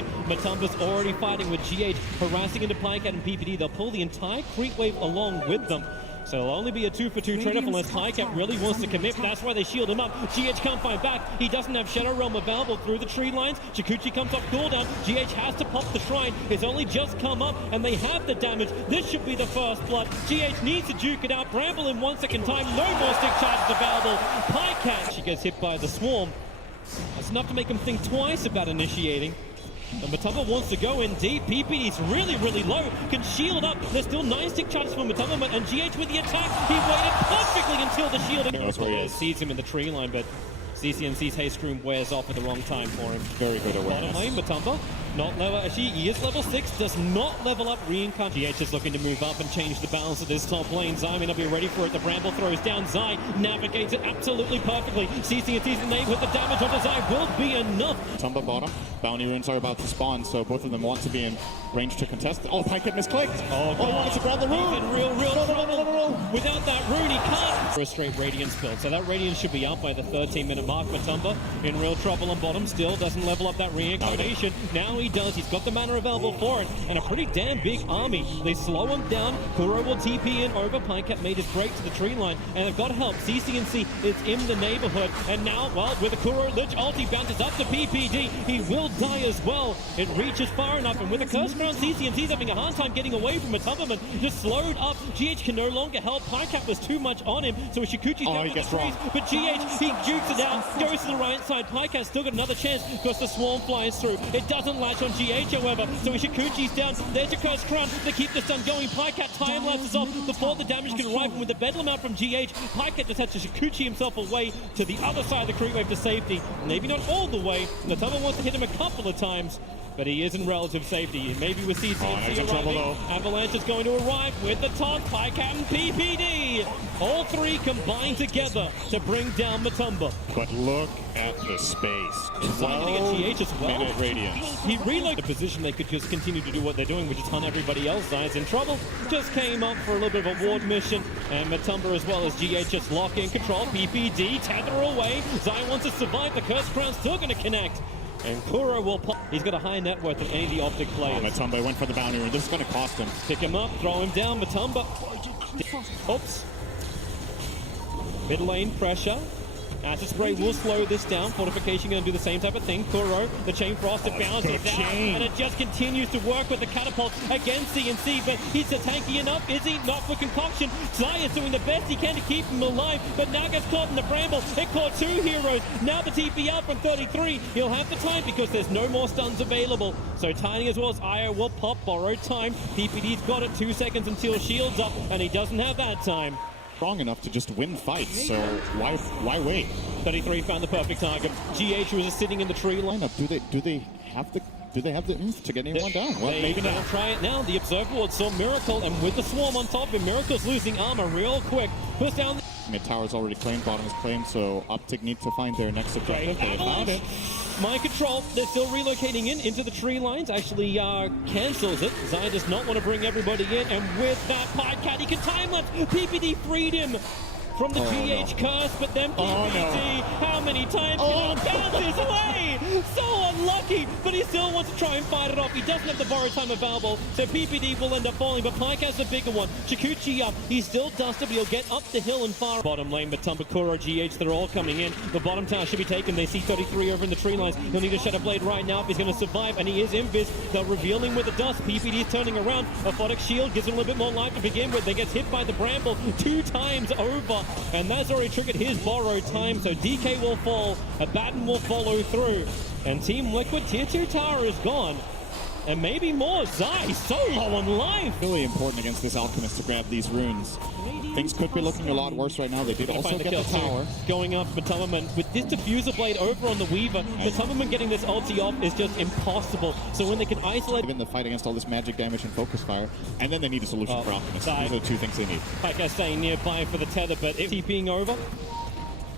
Matumba's already fighting with GH, harassing into PyCat and PPD. They'll pull the entire creep wave along with them. So it'll only be a 2-for-2 trade-off unless PyCat really wants to commit. That's why they shield him up. GH can't fight back. He doesn't have Shadow Realm available through the tree lines. Chikuchi comes off cooldown. GH has to pop the shrine. It's only just come up and they have the damage. This should be the first blood. GH needs to juke it out. Bramble in 1 second time. No more stick charges available. PyCat, she gets hit by the swarm. That's enough to make him think twice about initiating. And Matumba wants to go in deep. PPD's really, really low. Can shield up. There's still 9 stick charges for Matumba, and GH with the attack. He waited perfectly until the shielding. That's where he is. Sees him in the tree line, but CCNC's haste room wears off at the wrong time for him. Very good awareness. Bottom lane, Matumba, not level. Actually, he is level 6, does not level up reincarnation. GH is looking to move up and change the balance of this top lane. Zai may not be ready for it. The Bramble throws down. Zai navigates it absolutely perfectly. CCNC's name with the damage onto Zai will be enough. Matumba bottom. Bounty runes are about to spawn, so both of them want to be in range to contest. Oh, PyCat misclicked. Oh, he wanted to grab the rune. He's in real trouble. No. Without that rune, he can't. For a straight Radiance build. So that Radiance should be out by the 13-minute mark. Matumba in real trouble on bottom. Still doesn't level up that reincarnation. Now he does. He's got the mana available for it. And a pretty damn big army. They slow him down. Kuro will TP in over. PyCat made his break to the tree line. And they've got help. CCNC is in the neighborhood. And now, well, with a Kuro Lich ulti bounces up to PPD. He will die as well. It reaches far enough. And with a curse crown, CCNC's having a hard time getting away from Matumba. Just slowed up. GH can no longer help. PyCat was too much on him. So Shikuchi's down with the trees. But GH, he jukes it out. Goes to the right side. PyCat's still got another chance because the swarm flies through. It doesn't latch on GH, however. So Shikuchi's down. There's a curse crown to keep this stun going. PyCat time lapses off before the damage can arrive. And with the bedlam out from GH, PyCat just had to Shikuchi himself away to the other side of the creep wave to safety. Maybe not all the way. Matumba wants to hit him a couple of times, but he is in relative safety. Maybe with CCNC arriving, Avalanche is going to arrive with the taunt. PyCat and PPD. All three combine together to bring down Matumba. But look at the space. 12 GH as well. Minute Radiance. He reloaded the position. They could just continue to do what they're doing, which is hunt everybody else. Zai's in trouble. Just came up for a little bit of a ward mission. And Matumba as well as GH just lock in control. PPD tether away. Zai wants to survive. The curse crown's still going to connect. And Kuro will pop. He's got a higher net worth than any of the OpTic players. Matumba went for the bounty rune. This is going to cost him. Pick him up, throw him down. Matumba. Oops. Mid lane pressure. Acid Spray will slow this down. Fortification going to do the same type of thing. Kuro, the Chain Frost, it bounces out. And it just continues to work with the catapult against CNC. But he's tanky enough, is he? Not for concoction. Zai is doing the best he can to keep him alive. But now gets caught in the bramble. It caught 2 heroes. Now the TP out from 33. He'll have the time because there's no more stuns available. So Tiny as well as Io will pop, borrowed time. PPD's got it 2 seconds until shield's up. And he doesn't have that time. Strong enough to just win fights, so why wait? 33 found the perfect target. GH was just sitting in the tree line. Do they have the oomph to get anyone down? Well, maybe not. They'll try it now. The Observer Ward saw Miracle, and with the swarm on top of him, Miracle's losing armor real quick. Puts down the mid tower's already claimed, bottom is claimed, so OpTic need to find their next objective. They found it. Mind control. They're still relocating into the tree lines. Actually cancels it. Zai does not want to bring everybody in, and with that PyCat, he can time lapse. PPD freed him from the GH curse, but then PPD, how many times can he bounce his way? So unlucky, but he still wants to try and fight it off. He doesn't have the borrowed time available, so PPD will end up falling, but PyCat's the bigger one. Chikuchi up, he's still dusted, but he'll get up the hill and far. Bottom lane, Matumba, Kuro, GH, they're all coming in. The bottom tower should be taken. They see 33 over in the tree lines. He'll need a Shadow Blade right now if he's going to survive, and he is invis. They'll reveal him with the dust. PPD is turning around. Aphotic Shield gives him a little bit more life to begin with. They gets hit by the bramble 2 times over. And that's already triggered his borrowed time, so DK will fall, Abaddon will follow through, and Team Liquid Tier 2 tower is gone. And maybe more. Zai so low on life. Really important against this Alchemist to grab these runes. Things could be looking a lot worse right now. They did also get the tower. Going up, Matumba with this diffuser blade over on the Weaver. Matumba getting this ulti off is just impossible. So when they can isolate in the fight against all this magic damage and focus fire, and then they need a solution for Alchemist. Those are the 2 things they need. PyCat staying nearby for the tether, but TPing over.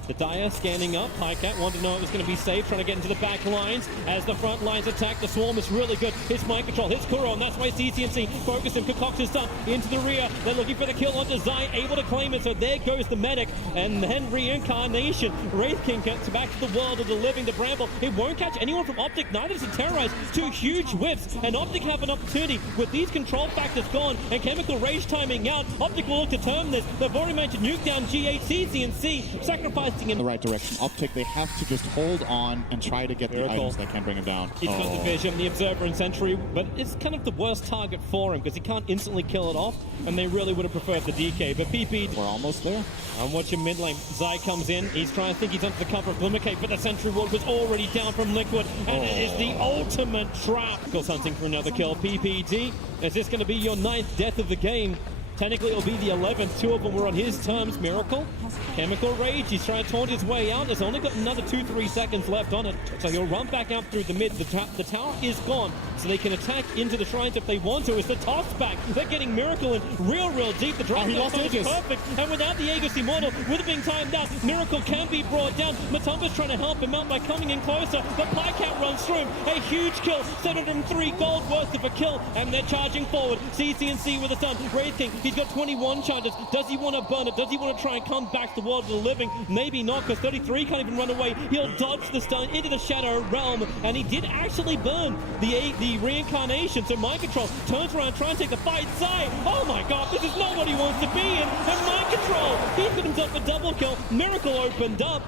The Dire scanning up. Highcat wanted to know it was going to be safe, trying to get into the back lines as the front lines attack. The Swarm is really good. His mind control, his Kuro, and that's why CCMC focused him. Concoct his stuff into the rear. They're looking for the kill onto Zai, able to claim it. So there goes the medic, and then reincarnation. Wraith King gets back to the world of the living. The Bramble, it won't catch anyone from OpTic. Neither does it terrorize. Two huge whiffs, and OpTic have an opportunity with these control factors gone and Chemical Rage timing out. OpTic will look to turn this. They've already managed to nuke down GHC, CNC, sacrificing in the right direction. OpTic, they have to just hold on and try to get the items that can bring him down. He's got the Vision, the Observer, and Sentry, but it's kind of the worst target for him because he can't instantly kill it off, and they really would have preferred the DK. But PP, we're almost there. I'm watching mid lane. Zai comes in. He's trying to think he's under the cover of Glimmer Cape, but the Sentry Ward was already down from Liquid, and it is the ultimate trap. Goes hunting for another kill. PPD, is this going to be your 9th death of the game? Technically, it'll be the 11th. 2 of them were on his terms. Miracle, Chemical Rage. He's trying to taunt his way out. There's only got another 2-3 seconds left on it. So he'll run back out through the mid. The tower is gone, so they can attack into the shrines if they want to. It's the toss back. They're getting Miracle in real deep. The drop is perfect. And without the Aegis Immortal, with it being timed out, Miracle can be brought down. Matumba's trying to help him out by coming in closer. The Pycat runs through him. A huge kill. 703 gold worth of a kill. And they're charging forward. CCNC with a stun. Wraith King, he's got 21 charges. Does he want to burn it? Does he want to try and come back to the world of the living? Maybe not, because 33 can't even run away. He'll dodge the stun into the Shadow Realm, and he did actually burn the reincarnation. So Mind Control turns around, trying to take the fight. Zai, oh my god, this is not what he wants to be in. And Mind Control, he's got himself a double kill. Miracle opened up.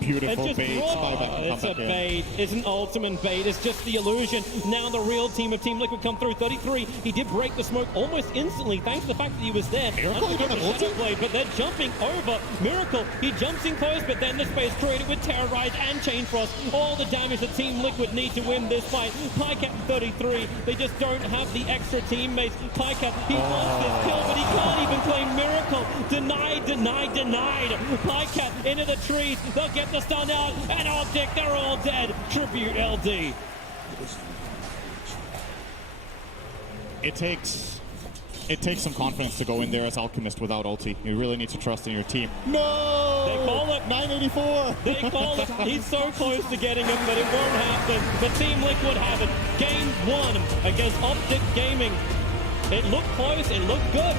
Beautiful bait. It's a bait. It's an ultimate bait. It's just the illusion. Now the real team of Team Liquid come through. 33. He did break the smoke almost instantly, thanks to the fact that he was there. Miracle, but they're jumping over. Miracle, he jumps in close, but then the space created with Terrorize and Chain Frost. All the damage that Team Liquid need to win this fight. Pycat 33. They just don't have the extra teammates. Pycat, he wants this kill, but he can't even claim Miracle. Denied. Pycat into the trees. They'll get the stun out, and OpTic, they're all dead. Tribute LD. It takes some confidence to go in there as Alchemist without ulti. You really need to trust in your team. No! They call it 984. They call it. He's so close to getting him, but it won't happen. The Team Liquid have it. Game 1 against OpTic Gaming. It looked close, it looked good.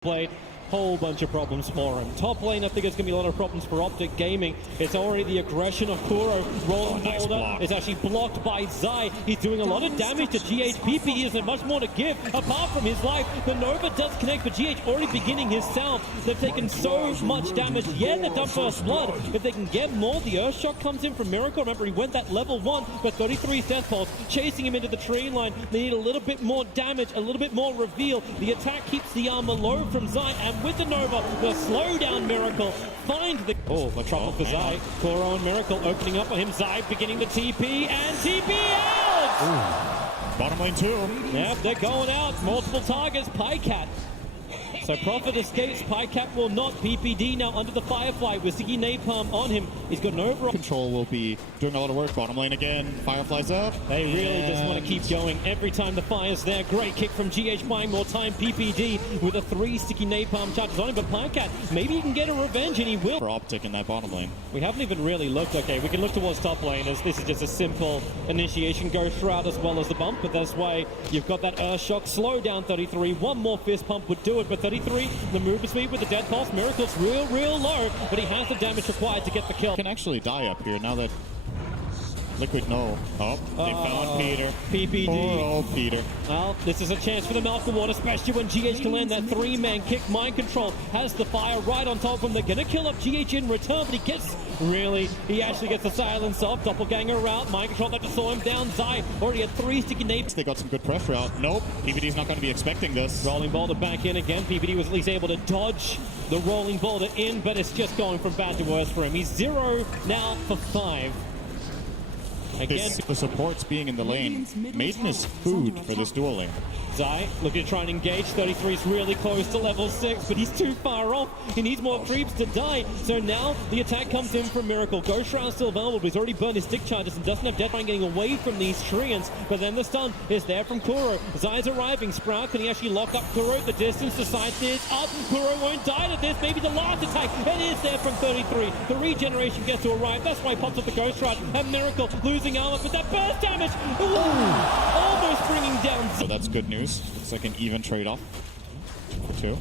Played whole bunch of problems for him. Top lane, I think it's going to be a lot of problems for OpTic Gaming. It's already the aggression of Kuro. Rolling nice block. It's actually blocked by Zai. He's doing a lot of damage to GH. PP isn't much more to give apart from his life. The Nova does connect, but GH already beginning his salve. They've taken so much damage. Yeah, they've done first blood. If they can get more, the Earth Shock comes in from Miracle. Remember, he went that level 1, but 33's Death Pulse chasing him into the tree line. They need a little bit more damage, a little bit more reveal. The attack keeps the armor low from Zai, and with the Nova, the slowdown Miracle find the trouble for Zai. Kuro and Miracle opening up on him. Zai beginning the TP, and TP out! Bottom lane 2. Yep, they're going out. Multiple targets. Pycat. So Prophet escapes. Pycat will not. PPD now under the Firefly with Ziggy Napalm on him. He's got an overall control. Will be doing a lot of work. Bottom lane again. Firefly's up. They really just want to keep going every time the fire's there. Great kick from GH, buying more time. PPD with a 3 sticky napalm charges on him, but Pycat, maybe he can get a revenge, and he will. For OpTic in that bottom lane. We haven't even really looked. Okay, we can look towards top lane as this is just a simple initiation go throughout as well as the bump, but that's why you've got that Earth Shock. Slow down 33. One more fist pump would do it, but 33, the movement speed with the Death Pulse. Miracle's real low, but he has the damage required to get the kill. Can actually die up here now that Liquid no. Oh, they found Peter. PPD. Poor old Peter. Well, this is a chance for the Mouth of Water, especially when GH can land that 3-man kick. Mind Control has the fire right on top of him. They're going to kill up GH in return, but he actually gets the silence off. Doppelganger out. Mind Control had to slow him down. Zai already had 3 sticky napes. They got some good pressure out. Nope, PPD's not going to be expecting this. Rolling boulder back in again. PPD was at least able to dodge the rolling boulder in, but it's just going from bad to worse for him. He's 0 now for 5. Again, the supports being in the lane. Maiden is food for this dual lane. Zai looking to try and engage. 33 is really close to level 6, but he's too far off. He needs more creeps to die. So now the attack comes in from Miracle. Ghost Shroud still available, but he's already burned his stick charges and doesn't have Deathline getting away from these Treants. But then the stun is there from Kuro. Zai's arriving. Sprout, can he actually lock up Kuro? The distance, the side is up. Kuro won't die to this. Maybe the last attack. It is there from 33. The regeneration gets to arrive. That's why he pops up the Ghost Shroud. And Miracle losing armor, but that burst damage. Ooh, almost bringing down. So that's good news. It's like an even trade-off. 2.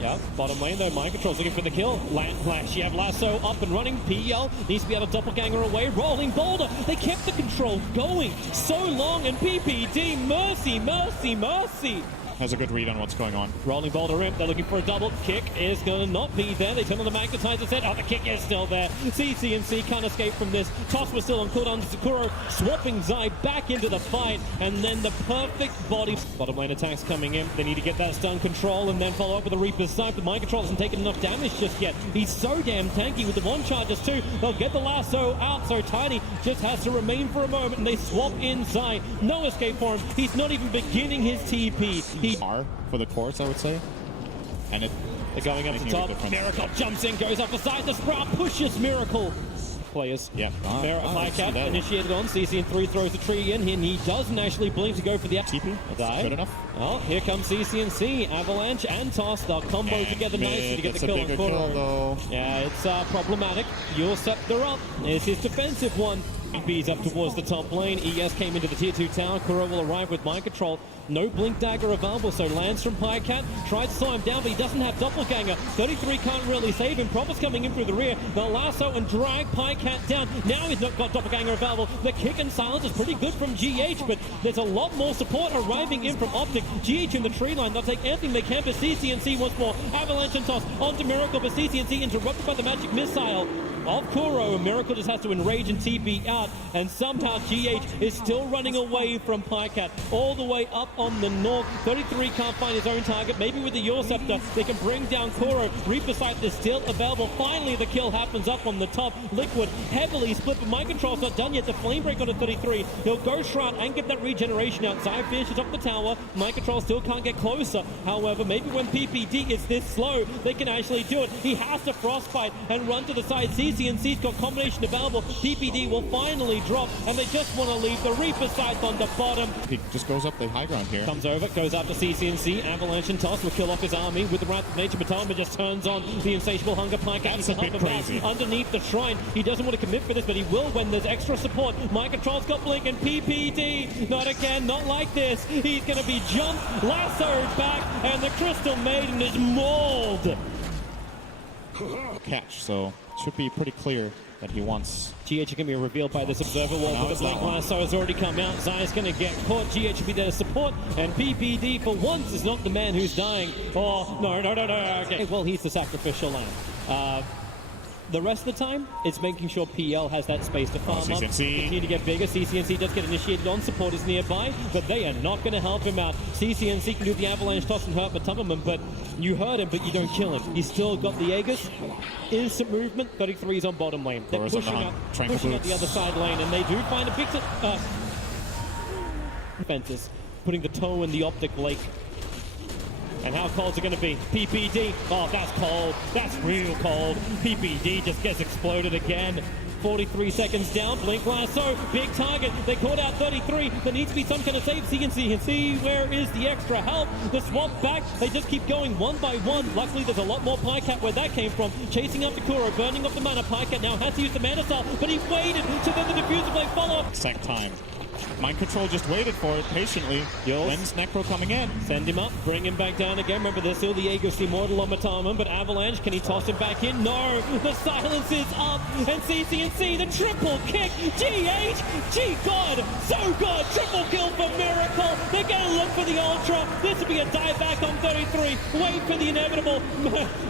Yeah, bottom lane though, Mind Control's looking for the kill. Land Flash, you have Lasso up and running. PL needs to be able to doppelganger away. Rolling Boulder, they kept the control going so long, and PPD, mercy, mercy, mercy. Has a good read on what's going on. Rolling Boulder in, they're looking for a double. Kick is going to not be there. They turn on the magnetizer set. Oh, the kick is still there. CCNC can't escape from this. Toss was still on cooldown. Sakura swapping Zai back into the fight, and then the perfect body. Bottom lane attacks coming in. They need to get that stun control and then follow up with the Reaper's Sight. But Mind Control hasn't taken enough damage just yet. He's so damn tanky with the one charges too. They'll get the lasso out, so Tiny just has to remain for a moment, and they swap in Zai. No escape for him. He's not even beginning his TP. R for the course, I would say. And they're going up to top. Miracle jumps in, goes up the side. The Sprout pushes Miracle. Players. Yep. Highcat initiated on. CCN3 throws the tree in, and he doesn't actually blink to go for the TP. That's good enough. Oh, here comes CCNC. Avalanche and Toss. They'll combo and together nicely to get the kill on Kuro. Yeah, it's problematic. Your scepter up. It's his defensive one. Bees up towards the top lane. ES came into the tier 2 tower. Kuro will arrive with Mind Control. No Blink Dagger available, so lands from Highcat. Tries to slow him down, but he doesn't have Doppelganger. 33 can't really save him. Prophet's coming in through the rear. They'll lasso and drag Highcat down. Now he's not got Doppelganger available. The kick and silence is pretty good from GH, but there's a lot more support arriving in from OpTic. GH in the tree line. They'll take anything they can, but CCNC once more. Avalanche and Toss onto Miracle, but CCNC interrupted by the magic missile of Kuro. Miracle just has to enrage and TP out, and somehow GH is still running away from Highcat all the way up on the north. 33 can't find his own target. Maybe with the Your Scepter they can bring down Kuro. Reaper Sight is still available. Finally the kill happens up on the top. Liquid heavily split, but Mind Control's not done yet. The Flame Break on a 33. He'll go Shroud and get that regeneration out. Zai finishes up the tower. Mind Control still can't get closer. However, maybe when PPD is this slow, they can actually do it. He has to Frostbite and run to the side. CCNC's got combination available. PPD will finally drop, and they just want to leave the Reaper Sight on the bottom. He just goes up the high ground here. Comes over, goes after CCNC. Avalanche and Toss will kill off his army with the Wrath of Nature. Matama just turns on the Insatiable Hunger. Highcat to help him out underneath the shrine. He doesn't want to commit for this, but he will when there's extra support. Mind Control's got Blink, and PPD, not again, not like this. He's going to be jumped, lassoed back, and the Crystal Maiden is mauled. Catch, so it should be pretty clear that he wants. GH can be revealed by this observer wall, but the Blink Lasso has already come out. Zai's going to get caught. GH will be there to support, and PPD for once is not the man who's dying. Oh, no. Okay, well, he's the sacrificial lamb. The rest of the time, it's making sure PL has that space to farm up. Continue to get bigger. CCNC does get initiated on. Support is nearby, but they are not going to help him out. CCNC can do the Avalanche Toss and hurt Matamaman, but you hurt him, but you don't kill him. He's still got the Aegis. Instant movement. 33 is on bottom lane. They're pushing out the other side lane, and they do find a big defenses, putting the toe in the OpTic lake. And how cold's it going to be? PPD. Oh, that's cold. That's real cold. PPD just gets exploded again. 43 seconds down. Blink Lasso. Big target. They caught out 33. There needs to be some kind of save. CNC. Where is the extra help? The swap back. They just keep going one by one. Luckily, there's a lot more Highcat where that came from. Chasing up the Kuro. Burning off the mana. Highcat now has to use the Mana Style, but he waited to then the Diffuser Blade follow up. Second time. Mind Control just waited for it patiently. When's Necro coming in? Send him up, bring him back down again. Remember, there's still the Aegis Immortal on Matama, but Avalanche, can he toss him back in? No! The silence is up, and CCNC, the triple kick! GH! God! So good! Triple kill for Miracle! They're gonna look for the Ultra! This will be a dive back on 33! Wait for the inevitable!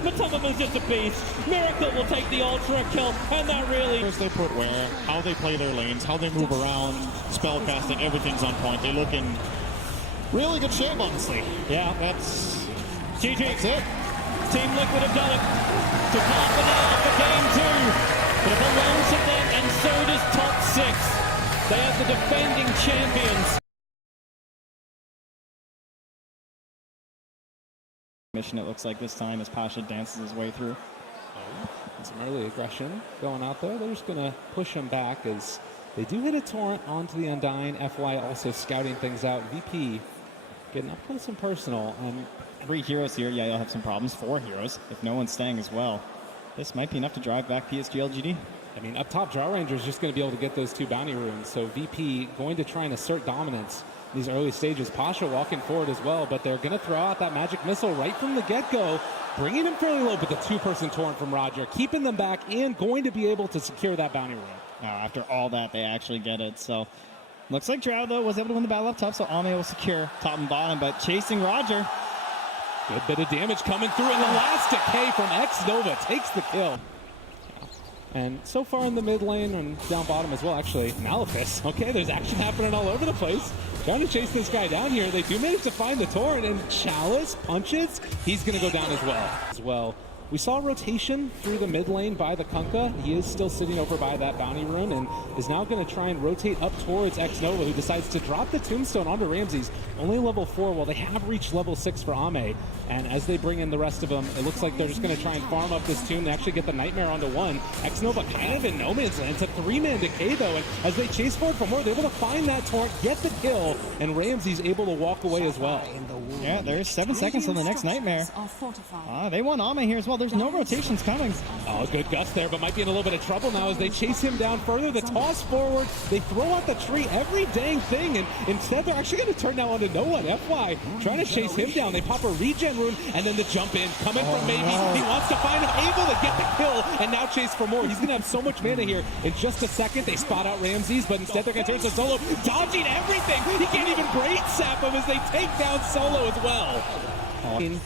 Matama's just a beast! Miracle will take the Ultra kill, and that really... First they put where, how they play their lanes, how they move around, spellcasting, everything's on point. They look in really good shape, honestly. Yeah. That's GG. That's it. Team Liquid have done it. To half an hour for game 2. But it belongs to them, and so does top 6. They are the defending champions. Mission it looks like this time as Pasha dances his way through. Some early aggression going out there. They're just going to push him back as they do hit a torrent onto the Undying. FY also scouting things out. VP getting up close and personal. 3 heroes here. Yeah, you'll have some problems. 4 heroes if no one's staying as well. This might be enough to drive back PSG.LGD. I mean, up top, Drow Ranger is just going to be able to get those 2 bounty runes. So VP going to try and assert dominance in these early stages. Pasha walking forward as well, but they're going to throw out that magic missile right from the get-go, bringing him fairly low, but the 2-person torrent from Roger, keeping them back and going to be able to secure that bounty rune. After all that, they actually get it. So looks like Drow, though, was able to win the battle up top, so Ame will secure top and bottom, but chasing Roger. Good bit of damage coming through, and the last decay from X-Nova takes the kill. And so far in the mid lane and down bottom as well, actually, Malefice. Okay, there's action happening all over the place. Trying to chase this guy down here. They do manage to find the torrent, and Chalice punches. He's going to go down as well. We saw rotation through the mid lane by the Kunkka. He is still sitting over by that bounty rune and is now going to try and rotate up towards X-Nova, who decides to drop the tombstone onto Ramses. Only level 4, while they have reached level 6 for Ame. And as they bring in the rest of them, it looks like they're just going to try and farm up this tomb to actually get the Nightmare onto 1. X-Nova kind of in no man's land. It's a 3-man decay, though, and as they chase forward for more, they're able to find that torrent, get the kill, and Ramses able to walk away as well. Yeah, there's 7 seconds till the next Nightmare. They want Ame here as well. There's no rotations coming. Oh, good gust there, but might be in a little bit of trouble now as they chase him down further. The toss forward, they throw out the tree, every dang thing, and instead they're actually going to turn now onto no one. FY trying to chase him down. They pop a regen rune, and then the jump in coming from Maybe. No. He wants to find him, able to get the kill, and now chase for more. He's going to have so much mana here. In just a second, they spot out Ramses, but instead they're going to turn to Solo, dodging everything. He can't even brain sap him as they take down Solo as well.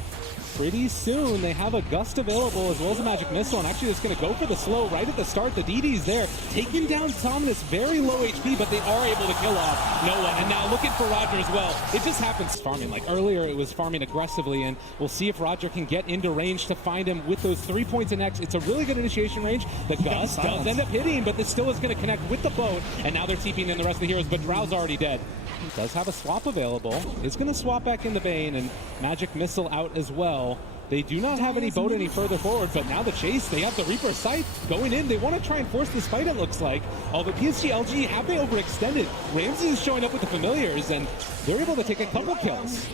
Pretty soon, they have a Gust available as well as a Magic Missile, and actually it's going to go for the slow right at the start. The DD's there, taking down Dominus, very low HP, but they are able to kill off no one. And now looking for Roger as well. It just happens farming. Like earlier, it was farming aggressively, and we'll see if Roger can get into range to find him with those 3 points in X. It's a really good initiation range. The Gust does end up hitting, but this still is going to connect with the boat, and now they're TPing in the rest of the heroes, but Drow's already dead. He does have a swap available. It's going to swap back in the Bane, and Magic Missile out as well. They do not have any boat any further forward, but now the chase, they have the Reaper sight going in. They want to try and force this fight, it looks like. Although PSG.LGD, have they overextended? Ramses is showing up with the familiars, and they're able to take a couple kills.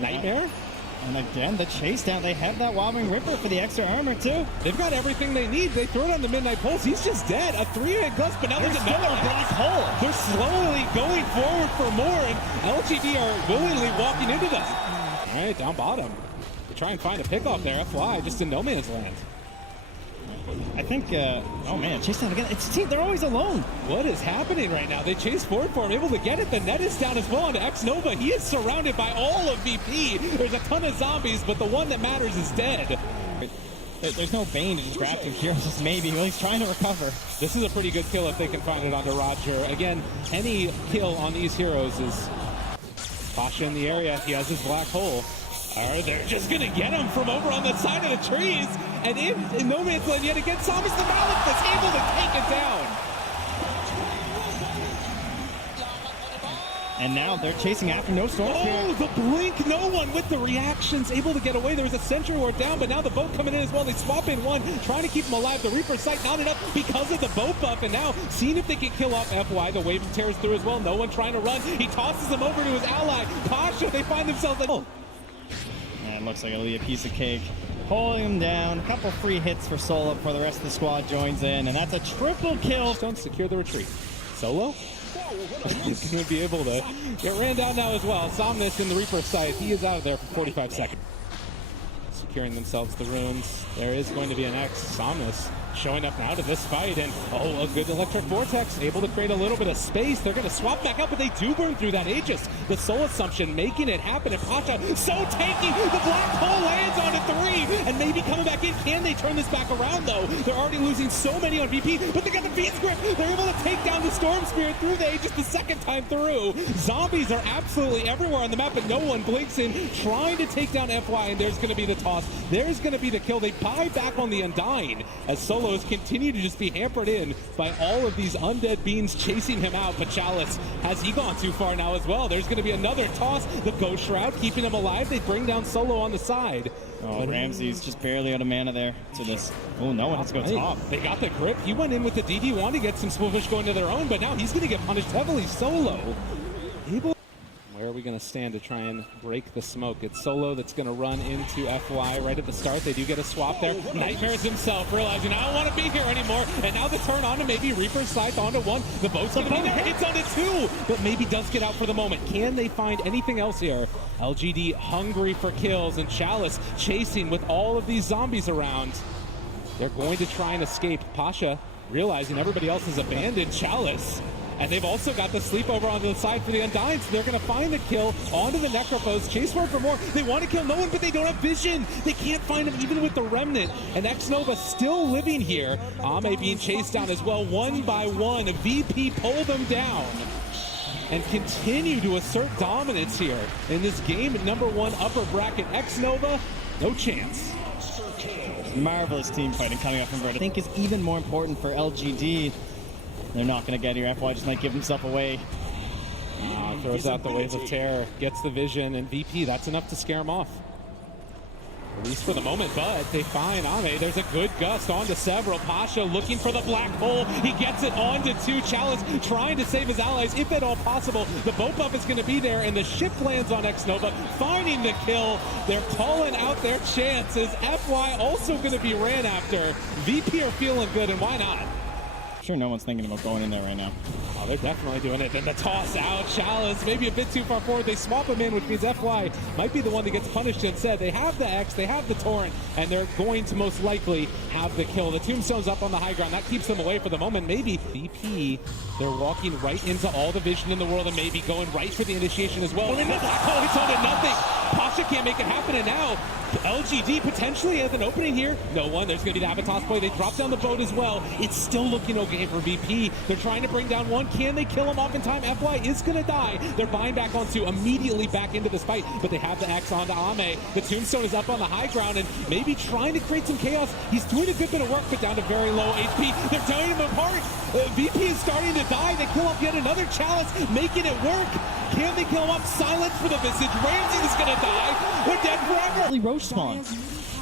Nightmare? And again, the chase down. They have that Wobbling Ripper for the extra armor, too. They've got everything they need. They throw it on the Midnight Pulse. He's just dead. A 3-hit Gust, but now there's another black hole. They're slowly going forward for more, and LGD are willingly walking into them. All right, down bottom. Try and find a pickoff there. FY just in no man's land. I think, oh man, chase down again. They're always alone. What is happening right now? They chase forward for him, able to get it. The net is down as well onto X-Nova. He is surrounded by all of VP. There's a ton of zombies, but the one that matters is dead. There's no Bane to just grab him here. It's just maybe. Well, he's trying to recover. This is a pretty good kill if they can find it onto Roger. Again, any kill on these heroes is Pasha in the area. He has his black hole. They're just going to get him from over on the side of the trees. And in no man's land yet again, Thomas the Malefice able to take it down. And now they're chasing after no storm. Oh, the blink, no one with the reactions, able to get away. There was a Sentry Ward down, but now the boat coming in as well. They swap in one, trying to keep him alive. The Reaper sight not enough because of the boat buff, and now seeing if they can kill off FY. The wave tears through as well. No one trying to run. He tosses him over to his ally. Pasha, they find themselves like, oh. And it looks like it'll be a piece of cake. Pulling him down. A couple free hits for Solo before the rest of the squad joins in, and that's a triple kill. Don't secure the retreat. Solo? He's going to be able to get ran down now as well. Somnus in the Reaper sight. He is out of there for 45 seconds. Securing themselves the runes. There is going to be an X. Somnus showing up now to this fight, and oh, a good electric vortex, able to create a little bit of space. They're going to swap back up, but they do burn through that Aegis. The Soul Assumption making it happen, and Pasha so tanky. The black hole lands on a 3, and maybe coming back in. Can they turn this back around, though? They're already losing so many on VP, but they got the Beast Grip. They're able to take down the Storm Spirit through the Aegis the second time through. Zombies are absolutely everywhere on the map, but no one blinks in, trying to take down FY, and there's going to be the toss. There's going to be the kill. They buy back on the Undying as Solo combos continue to just be hampered in by all of these undead beings chasing him out. But Chalice, has he gone too far now as well? There's going to be another toss. The Ghost Shroud keeping him alive. They bring down Solo on the side. Oh, Ramsey's just barely out of mana there to this. Oh, no one has to go top. They got the grip. He went in with the DD, wanting to get some Swovish going to their own, but now he's going to get punished heavily. Solo. Where are we going to stand to try and break the smoke? It's Solo that's going to run into FY right at the start. They do get a swap there. Nightmares himself realizing, I don't want to be here anymore. And now the turn on to maybe Reaper Scythe onto one. The boat's going to be there. Hits onto two, but maybe does get out for the moment. Can they find anything else here? LGD hungry for kills, and Chalice chasing with all of these zombies around. They're going to try and escape. Pasha realizing everybody else has abandoned Chalice. And they've also got the sleepover onto the side for the Undying, so they're going to find the kill onto the Necrophos. Chase for more. They want to kill no one, but they don't have vision. They can't find him even with the Remnant. And Xnova still living here. Ame being chased down as well, one by one. VP pull them down and continue to assert dominance here in this game at #1 upper bracket. Xnova, no chance. Marvelous team fighting coming up from Virtus. I think is even more important for LGD. They're not going to get here. FY just might give himself away. Throws out the Wave of Terror, gets the vision, and VP, that's enough to scare him off. At least for the moment, but they find Ame. There's a good gust onto several. Pasha looking for the black hole. He gets it onto two. Chalice trying to save his allies, if at all possible. The boat buff is going to be there, and the ship lands on Xnova, finding the kill. They're calling out their chances. FY also going to be ran after. VP are feeling good, and why not? Sure, no one's thinking about going in there right now. Oh, they're definitely doing it. Then the toss out, Chalice, maybe a bit too far forward. They swap him in, which means FY might be the one that gets punished instead. They have the X, they have the Torrent, and they're going to most likely have the kill. The Tombstone's up on the high ground. That keeps them away for the moment. Maybe VP, they're walking right into all the vision in the world and maybe going right for the initiation as well. And the black hole hits onto nothing. Pasha can't make it happen, and now LGD potentially has an opening here. No one. There's going to be the Avatos play. They drop down the boat as well. It's still looking okay for VP. They're trying to bring down one. Can they kill him off in time? FY is going to die. They're buying back on two, immediately back into this fight, but they have the X onto Ame. The Tombstone is up on the high ground and maybe trying to create some chaos. He's doing a good bit of work, but down to very low HP. They're tearing him apart. VP is starting to die. They kill off yet another Chalice, making it work. Can they kill him up? Silence for the Visage. Ramsey is going to die. They're dead forever. Roche spawn.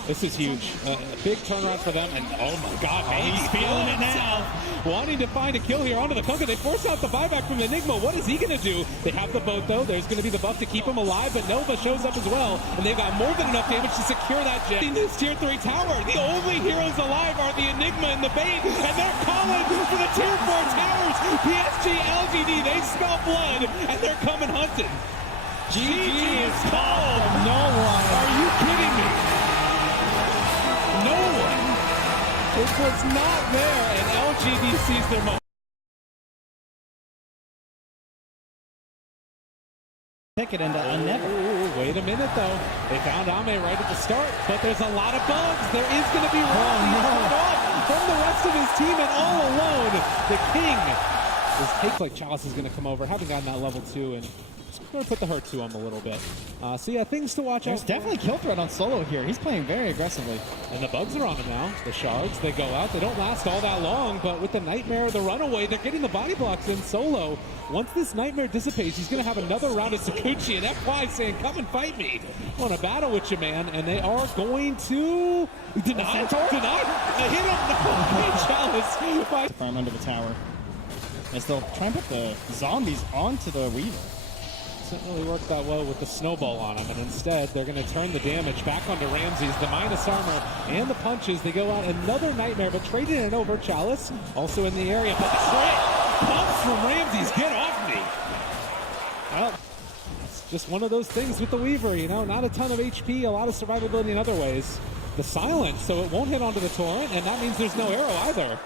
This is huge. A big turnaround for them, and oh my god, man, he's feeling it now. Wanting to find a kill here onto the Kunkka. They force out the buyback from Enigma. What is he going to do? They have the boat, though. There's going to be the buff to keep him alive, but Nova shows up as well, and they've got more than enough damage to secure that jet. In this tier 3 tower, the only heroes alive are the Enigma and the Bane, and they're calling for the tier 4 towers. PSG.LGD, they smell blood, and they're coming hunting. GG is called. No one. Are you kidding me? No one. It was not there, and LGD sees their moment. Pick it into a never. Wait a minute, though. They found Ame right at the start, but there's a lot of bugs. There is going to be off from the rest of his team, and all alone, the King. This takes like Chalice is going to come over, having gotten that level 2, and it's going to put the hurt to him a little bit. So yeah, things to watch out. There's definitely kill threat on Solo here. He's playing very aggressively. And the bugs are on him now. The shards, they go out. They don't last all that long, but with the Nightmare, the runaway, they're getting the body blocks in. Solo, once this Nightmare dissipates, he's going to have another round of Sakuchi, and FY saying, come and fight me. I want to battle with you, man. And they are going to deny. Hit him. No, Chalice. Farm under the tower. As they'll try and put the zombies onto the Weaver. Doesn't really work that well with the snowball on him, and instead they're going to turn the damage back onto Ramses. The minus armor and the punches, they go out another Nightmare, but trading it over. Chalice also in the area, but the crit comes from Ramses. Get off me. Well, it's just one of those things with the Weaver, you know, not a ton of HP, a lot of survivability in other ways. The silence, so it won't hit onto the Torrent, and that means there's no arrow either.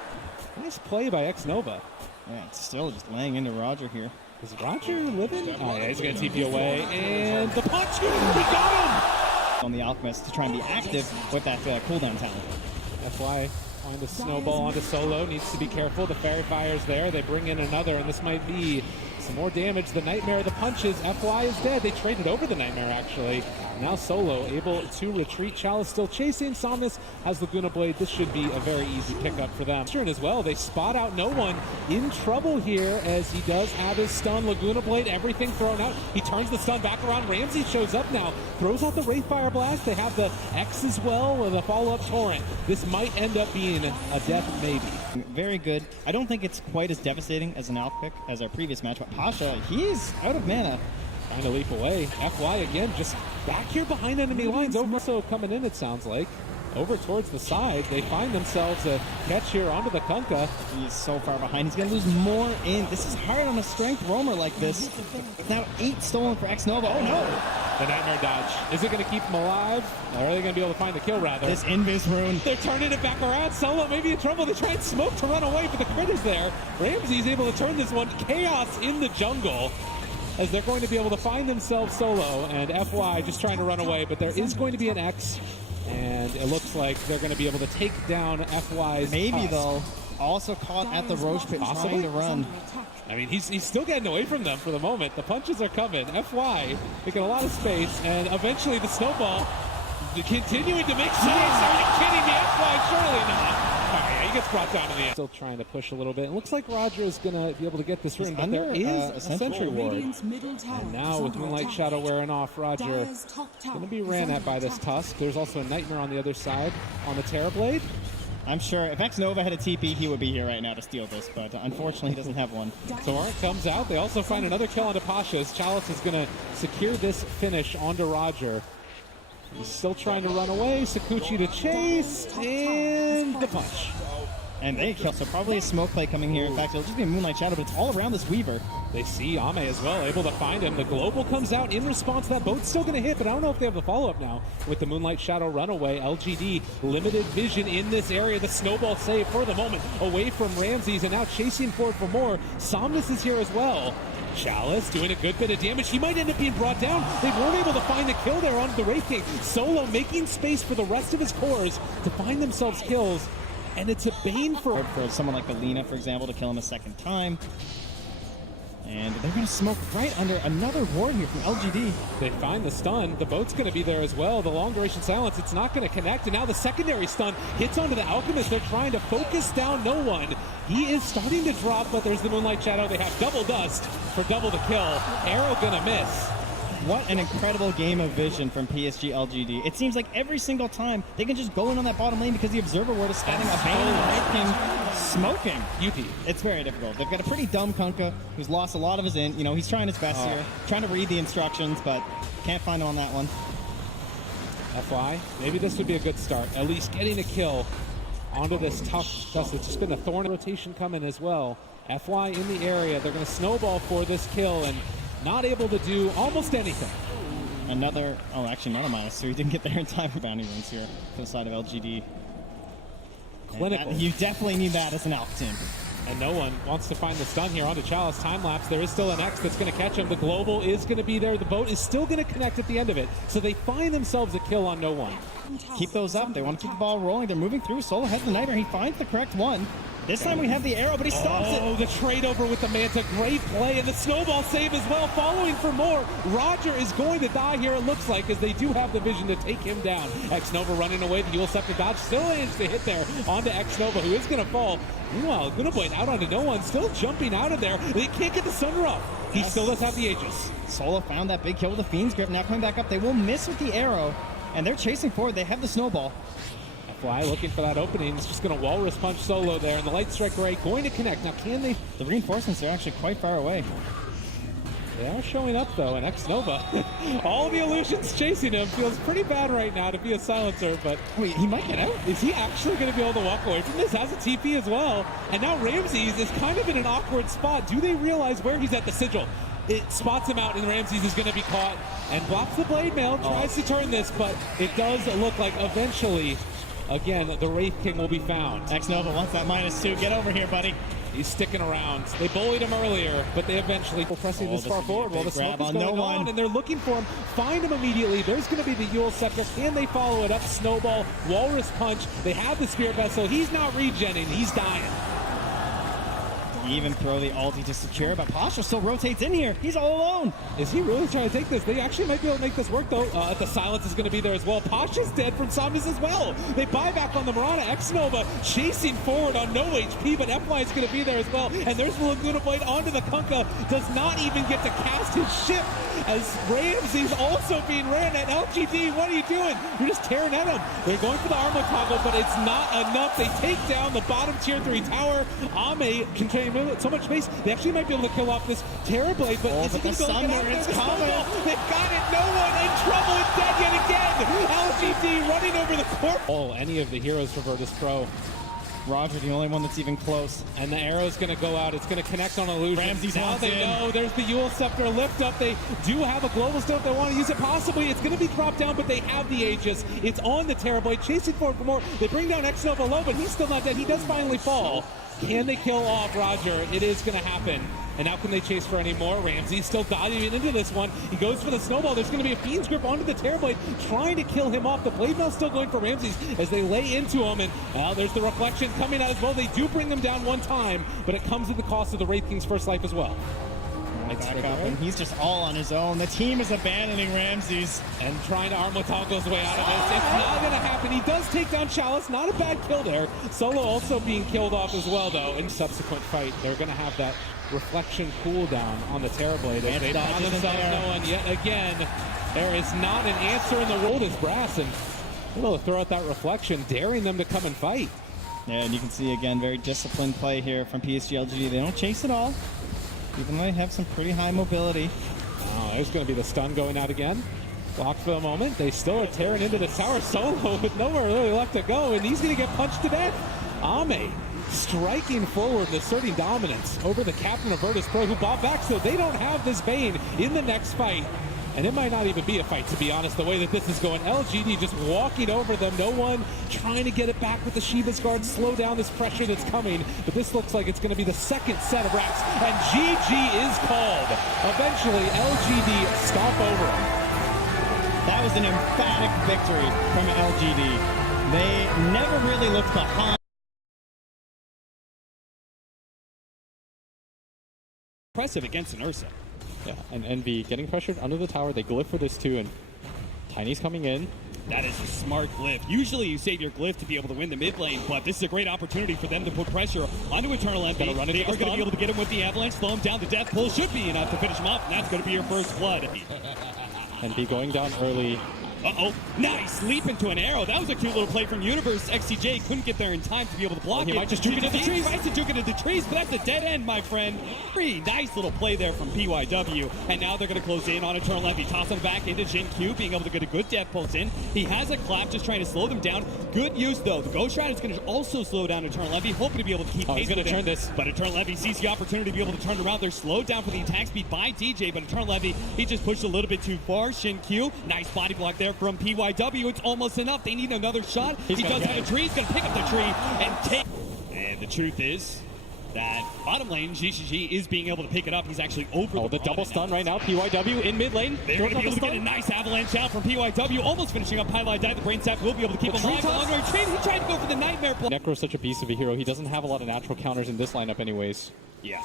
Nice play by Xnova. Yeah, it's still just laying into Roger here. Is Roger living? Oh yeah, he's going to TP away, and the punch! He got him! On the Alchemist to try and be active with that cooldown talent. FY Find a snowball onto Solo, needs to be careful. The fairy fire's there, they bring in another, and this might be some more damage. The Nightmare, the punches, FY is dead. They traded over the Nightmare, actually. Now Solo able to retreat. Chalice still chasing. Somnus has Laguna Blade. This should be a very easy pickup for them. As well, they spot out no one. In trouble here as he does have his stun. Laguna Blade, everything thrown out. He turns the stun back around. Ramsey shows up now, throws out the Wraith Fire Blast. They have the X as well with a follow-up Torrent. This might end up being a death maybe. Very good. I don't think it's quite as devastating as an Alp pick as our previous match, but Pasha, he's out of mana. Trying to leap away. FY again, just back here behind enemy lines. Also coming in, it sounds like. Over towards the side, they find themselves a catch here onto the Kunkka. He's so far behind. He's going to lose more in. This is hard on a strength roamer like this. Now 8 stolen for X-Nova. Oh no! The Nightmare dodge. Is it going to keep him alive? Or are they going to be able to find the kill rather? This Invis rune. They're turning it back around. Solo maybe in trouble to try and smoke to run away, but the critter's there. Ramsey's able to turn this one. Chaos in the jungle, as they're going to be able to find themselves Solo, and FY just trying to run away, but there is going to be an X, and it looks like they're going to be able to take down FY's Maybe tusk. Though, also caught at the Roche pit trying to run. I mean, he's still getting away from them for the moment. The punches are coming. FY making a lot of space, and eventually the snowball continuing to make saves. Are you kidding me? FY, surely not. He gets brought down to the end. Still trying to push a little bit. It looks like Roger is going to be able to get this rune, but there is a Sentry Ward. And now with Moonlight Shadow wearing off, Roger going to be ran at by this Tusk. There's also a Nightmare on the other side on the Terrorblade. I'm sure if X-Nova had a TP, he would be here right now to steal this, but unfortunately he doesn't have one. Torrent comes out. They also find another kill onto Pasha's. Chalice is going to secure this finish onto Roger. He's still trying to run away. Sakuchi to chase, and the punch. And they kill, so probably a smoke play coming here. In fact, it'll just be a Moonlight Shadow, but it's all around this Weaver. They see Ame as well, able to find him. The Global comes out in response to that. Boat's still going to hit, but I don't know if they have the follow-up now with the Moonlight Shadow runaway. LGD, limited vision in this area. The snowball save for the moment away from Ramses, and now chasing forward for more. Somnus is here as well. Chalice doing a good bit of damage. He might end up being brought down. They weren't able to find the kill there on the Wraith King. Solo making space for the rest of his cores to find themselves kills. And it's a bane for someone like Alina, for example, to kill him a second time. And they're going to smoke right under another ward here from LGD. They find the stun. The boat's going to be there as well. The long duration silence, it's not going to connect. And now the secondary stun hits onto the Alchemist. They're trying to focus down no one. He is starting to drop, but there's the Moonlight Shadow. They have double dust for double the kill. Arrow going to miss. What an incredible game of vision from PSG.LGD. It seems like every single time they can just go in on that bottom lane because the Observer Ward is standing up and smoking. UP. It's very difficult. They've got a pretty dumb Kunkka who's lost a lot of his in. You know, he's trying his best here, trying to read the instructions, but can't find him on that one. FY, maybe this would be a good start. At least getting a kill onto this tough dust. It's just been a thorn rotation coming as well. FY in the area. They're going to snowball for this kill and not able to do almost anything. Another, oh, actually not a minus, so he didn't get there in time for bounty runes here for the side of LGD. Clinical. You definitely need that as an Alpha team. And no one wants to find the stun here onto Chalice. Time lapse. There is still an X that's going to catch him. The Global is going to be there. The boat is still going to connect at the end of it. So they find themselves a kill on no one. Keep those up. They want to keep the ball rolling. They're moving through. Solo has the Nightmare. He finds the correct one. This time we have the arrow, but he stops it. Oh, the trade over with the Manta. Great play, and the snowball save as well, following for more. Roger is going to die here, it looks like, as they do have the vision to take him down. X-Nova running away. The dual scepter dodge still managed to hit there onto X-Nova, who is going to fall. Meanwhile, Laguna Blade out onto no one, still jumping out of there. They can't get the Thunder up. He still does have the Aegis. Solo found that big kill with the Fiend's Grip. Now coming back up, they will miss with the arrow, and they're chasing forward. They have the snowball. FY looking for that opening. It's just going to Walrus Punch Solo there, and the Light Strike Ray going to connect. Now, can they? The reinforcements are actually quite far away. They are showing up, though, and X-Nova, all the illusions chasing him. Feels pretty bad right now to be a silencer, but wait, he might get out. Is he actually going to be able to walk away from this? Has a TP as well. And now Ramses is kind of in an awkward spot. Do they realize where he's at? The Sigil? It spots him out, and Ramses is going to be caught and blocks the Blade Mail, tries to turn this, but it does look like eventually, again, the Wraith King will be found. X-Nova wants that -2. Get over here, buddy. He's sticking around. They bullied him earlier, but they eventually pressing this far forward while the smoke is going on, and they're looking for him. Find him immediately. There's going to be the Yule Scepter. Can they follow it up? Snowball, Walrus Punch. They have the Spirit Vessel. He's not regenning. He's dying. Even throw the ulti to secure, but Pasha still rotates in here. He's all alone. Is he really trying to take this? They actually might be able to make this work, though. The silence is going to be there as well. Pasha's dead from zombies as well. They buy back on the Mirana. X-Nova chasing forward on no HP, but FY is going to be there as well. And there's the Laguna Blade onto the Kunkka. Does not even get to cast his ship as Ramsey's also being ran at. LGD, what are you doing? You're just tearing at him. They're going for the armor toggle, but it's not enough. They take down the bottom tier 3 tower. Ame containing so much space. They actually might be able to kill off this Terrorblade, but is it going to go Thunder, it's coming. They've got it. No one in trouble. It's dead yet again. LGD running over the court. Oh, any of the heroes for Virtus.pro. Roger, the only one that's even close. And the arrow's going to go out. It's going to connect on Illusion. Ramsey's now they know there's the Yule Scepter lift up. They do have a global still if they want to use it. Possibly it's going to be dropped down, but they have the Aegis. It's on the Terrorblade, chasing forward for more. They bring down X-Nova low, but he's still not dead. He does finally fall. Can they kill off Roger? It is going to happen. And now can they chase for any more? Ramsey still diving into this one. He goes for the snowball. There's going to be a Fiend's Grip onto the Terrorblade, trying to kill him off. The Blade Mail still going for Ramsey as they lay into him. And there's the Reflection coming out as well. They do bring them down one time, but it comes at the cost of the Wraith King's first life as well. Back up, and he's just all on his own. The team is abandoning Ramses and trying to armor toggle his way out of this. It's not going to happen. He does take down Chalice. Not a bad kill there. Solo also being killed off as well, though. In subsequent fight, they're going to have that Reflection cooldown on the Terrorblade. They found themselves no one yet again. There is not an answer in the world as Brass, and able to throw out that Reflection, daring them to come and fight. Yeah, and you can see again, very disciplined play here from PSG.LGD. They don't chase at all, even though they have some pretty high mobility. Oh, there's going to be the stun going out again. Blocked for the moment. They still are tearing into the tower solo with nowhere really left to go, and he's going to get punched to death. Ame striking forward and asserting dominance over the captain of Virtus.pro, who bought back, so they don't have this Bane in the next fight. And it might not even be a fight, to be honest, the way that this is going. LGD just walking over them. No one trying to get it back with the Shiva's Guard, slow down this pressure that's coming. But this looks like it's going to be the second set of racks. And GG is called. Eventually, LGD stop over them. That was an emphatic victory from LGD. They never really looked behind. Impressive against an Ursa. Yeah, and Envy getting pressured under the tower. They glyph for this too, and Tiny's coming in. That is a smart glyph. Usually you save your glyph to be able to win the mid lane, but this is a great opportunity for them to put pressure onto Eternal Envy. They are going to be able to get him with the Avalanche, slow him down. The death pull should be enough to finish him off, and that's going to be your first blood. Envy going down early. Uh-oh, nice leap into an arrow. That was a cute little play from Universe. XCJ couldn't get there in time to be able to block it. He might just juke it into the trees. Tries to juke it into the trees, but that's a dead end, my friend. Pretty nice little play there from PYW. And now they're going to close in on Eternal Envy. Toss him back into Jin Q, being able to get a good death pulse in. He has a clap, just trying to slow them down. Good use, though. The Ghost Rider is going to also slow down Eternal Envy, hoping to be able to keep pace he's going to turn this. But Eternal Envy sees the opportunity to be able to turn around. They're slowed down for the attack speed by DJ, but Eternal Envy, he just pushed a little bit too far. Shin Q, nice body block there from PYW. It's almost enough. They need another shot. He does have a tree. He's going to pick up the tree and take. And the truth is that bottom lane, GGj is being able to pick it up. He's actually over the double stun right now. PYW in mid lane. They're going to be able to get a nice avalanche out from PYW. Almost finishing up Highlight Die. The Brain Sap will be able to keep him alive. He tried to go for the Nightmare block. Necro's such a beast of a hero. He doesn't have a lot of natural counters in this lineup anyways. Yeah.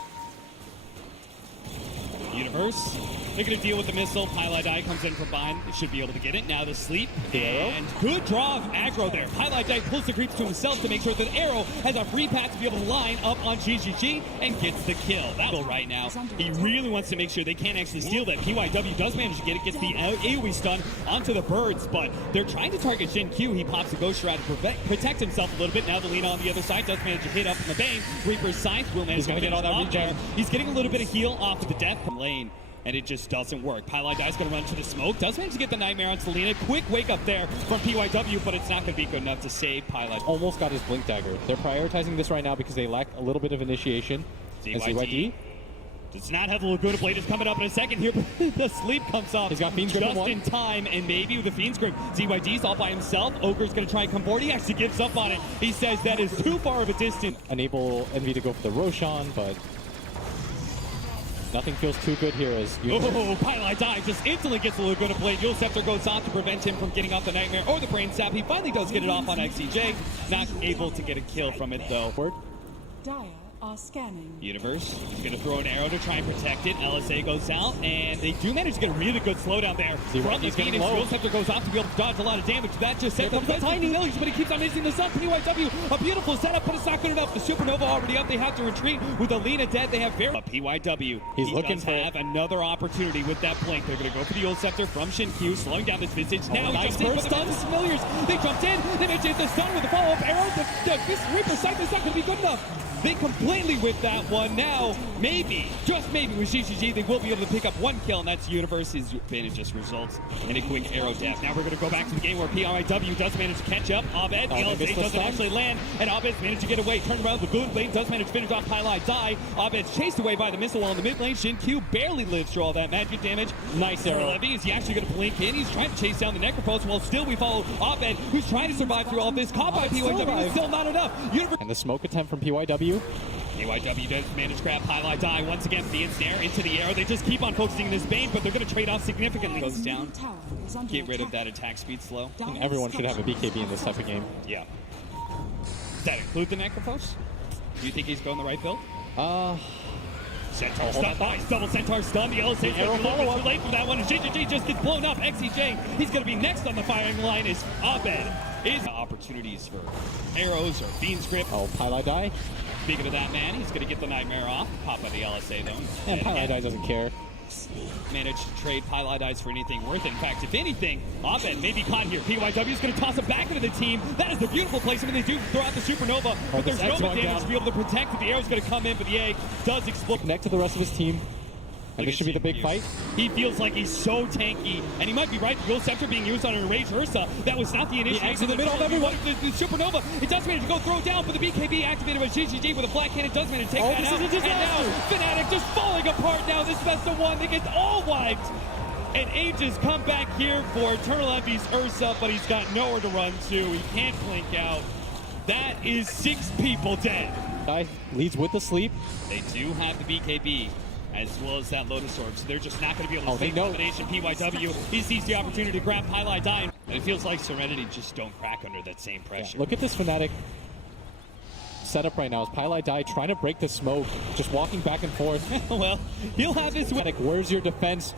Universe, they're going to deal with the missile. Highlight Die comes in from behind. They should be able to get it. Now the sleep. And good draw of aggro there. Highlight Die pulls the creeps to himself to make sure that Arrow has a free path to be able to line up on GGj and gets the kill. That'll right now. He really wants to make sure they can't actually steal that. PYW does manage to get it, gets the AoE stun onto the birds, but they're trying to target Jin Q. He pops the Ghost Shroud to protect himself a little bit. Now the Lina on the other side does manage to hit up from the Bane. Reaper's Scythe will manage to get all that regen. He's getting a little bit of heal off of the death lane, and it just doesn't work. Highlight Die's going to run to the smoke. Does manage to get the Nightmare on Selena. Quick wake up there from PYW, but it's not going to be good enough to save Pilot. Almost got his Blink Dagger. They're prioritizing this right now because they lack a little bit of initiation. ZYD Does not have the Laguna Blade is coming up in a second here, but the sleep comes off. He's got Fiend's Grip just in time, and maybe with the Fiend's Grip, ZYD's all by himself. Ogre's going to try and come forward. He actually gives up on it. He says that is too far of a distance. Enable Envy to go for the Roshan, but nothing feels too good here as Pylai dive just instantly gets the Laguna Blade. Scepter goes off to prevent him from getting off the Nightmare or the Brain Sap. He finally does get it off on XCJ. Not able to get a kill from it, though. Dire are scanning. Universe is going to throw an arrow to try and protect it. LSA goes out, and they do manage to get a really good slowdown there. From the Phoenix, Scepter goes off to be able to dodge a lot of damage. That just sets up the tiny Lilies, but he keeps on missing the sun. PYW, a beautiful setup, but it's not good enough. The Supernova already up. They have to retreat with Alina dead. They have very... PYW, he's looking to have another opportunity with that blink. They're going to go for the Ult Scepter from Shin-Q, slowing down this Visage. Now he jumps in for the Mountain Familiars. They jumped in. They managed to hit the stun with the follow-up arrow. The Reaper Sight is not going to be good enough. They completely with that one. Now, maybe, just maybe, with VGj, they will be able to pick up one kill, and that's Universe's advantage just results in a quick arrow death. Now we're going to go back to the game where PYW does manage to catch up. Abed, LSA doesn't actually land, and Abed's managed to get away. Turn around, the Goon Blade does manage to finish off Pylai Die. Abed's chased away by the missile wall in the mid lane. Shin-Q barely lives through all that magic damage. Nice arrow. Levy, is he actually going to blink in? He's trying to chase down the Necropulse, while still we follow Abed, who's trying to survive through all this. Caught by PYW, still not enough. And the smoke attempt from PYW. PYW does manage to grab Pylai Die once again. The ensnare into the air. They just keep on focusing this Bane, but they're going to trade off significantly. Goes down. Get rid of that attack speed slow. I think everyone should have a BKB in this type of game. Yeah. Does that include the Necropulse? Do you think he's going the right build? Centaur stun. Nice double Centaur stun. The LSA is going to be a little bit too late for that one. VGj just gets blown up. XCJ, he's going to be next on the firing line. Is Abed. Is opportunities for arrows or Fiend's Grip. Oh, Pylai Die. Speaking of that, man, he's going to get the Nightmare off. Pop out the LSA, though. And Pylai Die doesn't care. Managed to trade Pylai Dies for anything worth it. In fact, if anything, Abed may be caught here. PYW is going to toss him back into the team. That is the beautiful placement. They do throw out the Supernova, but there's no damage to be able to protect it. The arrow's going to come in, but the egg does explode. Connect to the rest of his team. And this should be the big fight. He feels like he's so tanky, and he might be right. The Ult Scepter being used on an Enraged Ursa. That was not the initiative. In the middle of everyone. The Supernova, it does manage to go throw down, but the BKB activated by VGj with a Black Cannon does manage to take that out. And now Fnatic just falling apart now. This best of one, they get all wiped. And Aegis come back here for Eternal Envy's Ursa, but he's got nowhere to run to. He can't blink out. That is 6 people dead. Die leads with the sleep. They do have the BKB, as well as that Lotus Orb, so they're just not going to be able to take combination. PYW, he sees the opportunity to grab Pylai Die, and it feels like Serenity just don't crack under that same pressure. Yeah, look at this Fnatic setup right now. Is Pylai Die trying to break the smoke, just walking back and forth. Well, he'll have his win. Fnatic, where's your defense?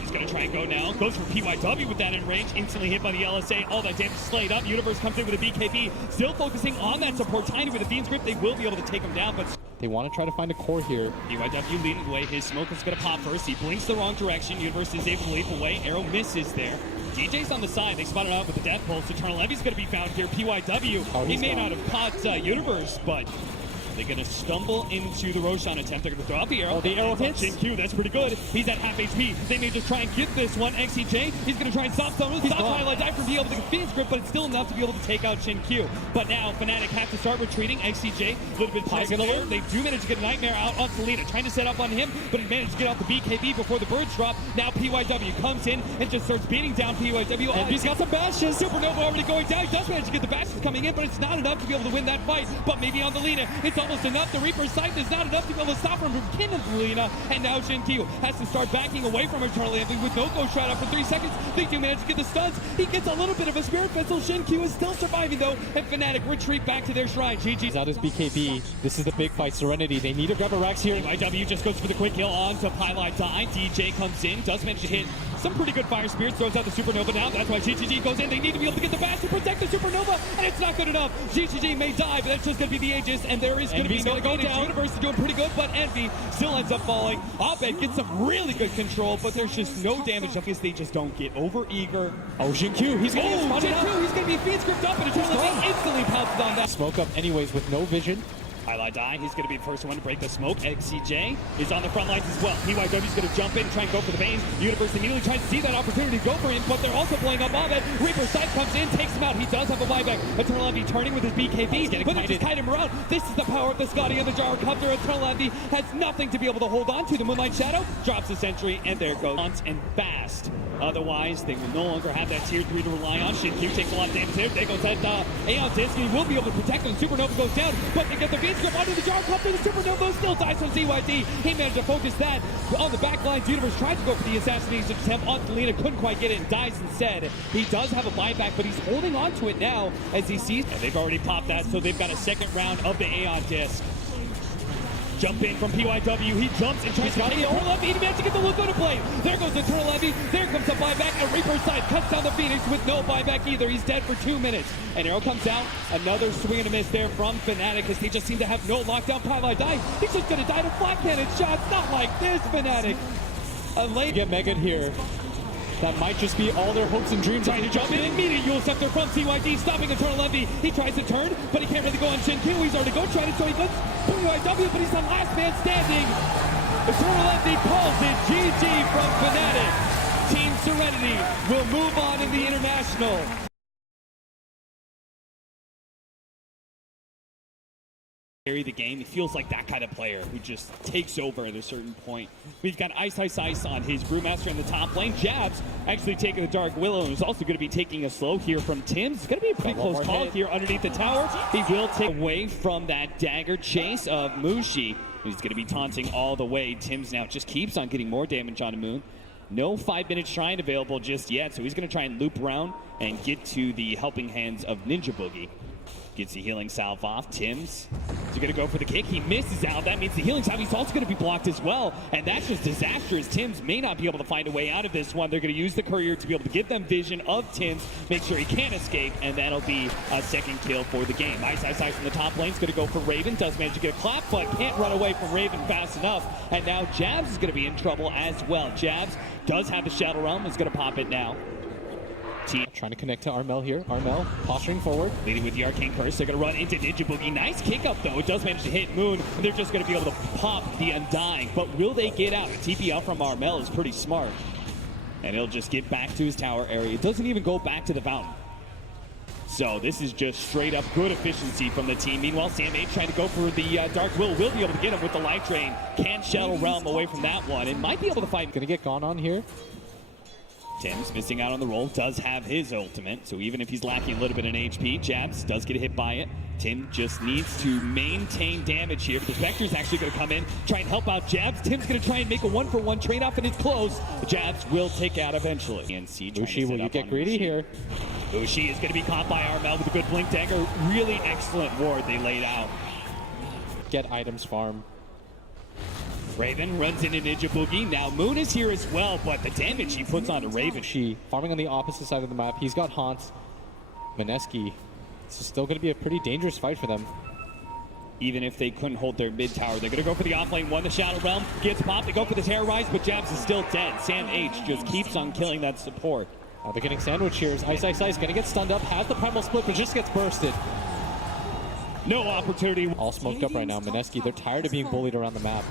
He's going to try and go now. Goes for PYW with that in range. Instantly hit by the LSA. All that damage slayed up. Universe comes in with a BKB. Still focusing on that support. Tiny with the Fiend's Grip. They will be able to take him down, but they want to try to find a core here. PYW leading the way. His smoke is going to pop first. He blinks the wrong direction. Universe is able to leap away. Arrow misses there. DJ's on the side. They spotted out with the Death Pulse. Eternal Envy's going to be found here. PYW, he may not have caught Universe, but they're going to stumble into the Roshan attempt. They're going to throw out the arrow. Oh, the arrow hits. Shin-Q, that's pretty good. He's at half HP. They may just try and get this one. XCJ, he's going to try and stop someone. Stop Pylai Die from being able to get Fiend's Grip, but it's still enough to be able to take out Shin-Q. But now Fnatic have to start retreating. XCJ, a little bit poison alert. They do manage to get a Nightmare out on Selena, trying to set up on him, but he managed to get out the BKB before the birds drop. Now PYW comes in and just starts beating down PYW. And he's got some bashes. Supernova already going down. He does manage to get the bashes coming in, but it's not enough to be able to win that fight. But maybe on the Lina, it's almost enough. The Reaper Sight is not enough to be able to stop him from killing the Lina. And now Shin-Q has to start backing away from Eternal Envy with no Ghost Shroud up for 3 seconds. They do manage to get the stuns. He gets a little bit of a Spirit Vessel. Shin-Q is still surviving though, and Fnatic retreat back to their shrine. He's out his BKB. This is the big fight. Serenity, they need to grab a Rax here. PYW just goes for the quick kill on to Pylai Die. DJ comes in, does manage to hit some pretty good fire spirits, throws out the Supernova now. That's why VGj goes in. They need to be able to get the bash to protect the Supernova, and it's not good enough. VGj may die, but that's just going to be the Aegis, and there is going to be no go down. Universe is doing pretty good, but Envy still ends up falling. Abed gets some really good control, but there's just no damage because they just don't get over eager. Oh, Shin-Q, he's going to get Shin-Q, he's going to be Fiend's Gripped up, and Eternal Envy instantly pounces on that. Smoke up anyways with no vision. Highlight die, he's going to be the first one to break the smoke. XCJ is on the front lines as well. TYW's going to jump in, try and go for the veins. Universe immediately tries to see that opportunity to go for him, but they're also blowing up Ahmed. Reaper Sight comes in, takes him out. He does have a buyback. Eternal Envy turning with his BKB, but they just kite him around. This is the power of the Scotty and the Gyrocopter. Eternal Envy has nothing to be able to hold on to. The Moonlight Shadow drops the sentry, and there goes Hunt and Fast. Otherwise, they will no longer have that tier 3 to rely on. Shin-Q takes a lot of damage there. There goes that Aeon Disc. He will be able to protect them. Supernova goes down, but they get the V-Script onto the Gyrocopter. The Supernova still dies from ZYD. He managed to focus that on the back lines. Universe tried to go for the assassination attempt on Selena, couldn't quite get it and dies instead. He does have a buyback, but he's holding on to it now as he sees. And they've already popped that, so they've got a second round of the Aeon Disc. Jump in from PYW, he jumps and tries to get Eternal Envy. He managed to get the look on to play. There goes Eternal Envy. There comes the buyback, and Reaper Side cuts down the Phoenix with no buyback either. He's dead for 2 minutes. And Arrow comes out. Another swing and a miss there from Fnatic, as they just seem to have no lockdown. Pylai dies. He's just going to die to flat cannon shots. Not like this, Fnatic. A late Get Megan here. That might just be all their hopes and dreams. Trying to jump in, immediate Yule Scepter from TYD, stopping Eternal Envy. He tries to turn, but he can't really go on Shin-Q. He's already go tried it, so he goes TYW, but he's the last man standing. Eternal Envy calls it GG from Fnatic. Team Serenity will move on in the International. Carry the game. He feels like that kind of player who just takes over at a certain point. We've got Ice on his Brewmaster in the top lane. Jabs actually taking the Dark Willow, and is also going to be taking a slow here from Tim's. It's going to be a pretty close call here underneath the tower. He will take away from that dagger chase of Mushi. He's going to be taunting all the way. Tim's now just keeps on getting more damage on Moon. No 5-minute shrine available just yet, so he's going to try and loop around and get to the helping hands of Ninja Boogie. Gets the healing salve off. Tim's is going to go for the kick. He misses out. That means the healing salve is also going to be blocked as well. And that's just disastrous. Tim's may not be able to find a way out of this one. They're going to use the courier to be able to give them vision of Tim's, make sure he can't escape, and that'll be a second kill for the game. Ice from the top lane is going to go for Raven. Does manage to get a clap, but can't run away from Raven fast enough. And now Jabs is going to be in trouble as well. Jabs does have the Shadow Realm. Is going to pop it now. Trying to connect to Armel here. Armel posturing forward. Leading with the Arcane Curse. They're going to run into Ninja Boogie. Nice kick up, though. It does manage to hit Moon, and they're just going to be able to pop the Undying. But will they get out? The TP out from Armel is pretty smart. And he'll just get back to his tower area. It doesn't even go back to the fountain. So this is just straight up good efficiency from the team. Meanwhile, Sam 8 trying to go for the Dark Will be able to get him with the Light Drain. Can't Shadow Realm away from that one. And might be able to fight. Gonna get gone on here. Tim's missing out on the roll, does have his ultimate, so even if he's lacking a little bit in HP, Jabs does get hit by it. Tim just needs to maintain damage here, but the Spectre's actually going to come in, try and help out Jabs. Tim's going to try and make a 1-for-1 trade-off, and it's close. Jabs will take out eventually. Bushi, will you get greedy here? Bushi is going to be caught by Armel with a good Blink Dagger. Really excellent ward they laid out. Get items farm. Raven runs into Ninja Boogie. Now Moon is here as well, but the damage he puts onto Raven. She farming on the opposite side of the map. He's got Haunt. Mineski. This is still going to be a pretty dangerous fight for them. Even if they couldn't hold their mid tower, they're going to go for the offlane one. The Shadow Realm gets popped. They go for the Terrorize, but Jabs is still dead. Sam H just keeps on killing that support. They're getting sandwich here. Ice going to get stunned up. Has the Primal Split, but just gets bursted. No opportunity. All smoked up right now. Mineski, they're tired of being bullied around the map.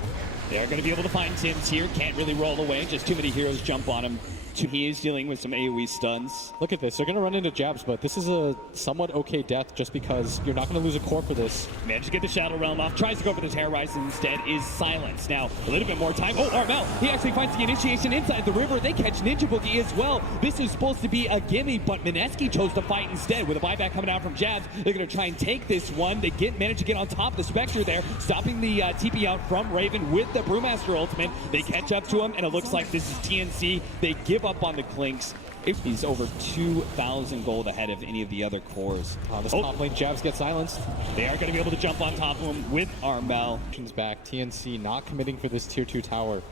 They're going to be able to find Tim's here. Can't really roll away. Just too many heroes jump on him. He is dealing with some AoE stuns. Look at this. They're going to run into Jabs, but this is a somewhat okay death just because you're not going to lose a core for this. Managed to get the Shadow Realm off. Tries to go for the Terrorize and instead is silenced. Now, a little bit more time. Oh, Armel. He actually finds the initiation inside the river. They catch Ninja Boogie as well. This is supposed to be a gimme, but Mineski chose to fight instead. With a buyback coming out from Jabs, they're going to try and take this one. They manage to get on top of the Spectre there, stopping the TP out from Raven with the Brewmaster ultimate. They catch up to him, and it looks like this is TNC. They give up on the Clinks. He's over 2,000 gold ahead of any of the other cores. This top lane Jabs get silenced. They are going to be able to jump on top of him with Armel. Back. TNC not committing for this tier 2 tower.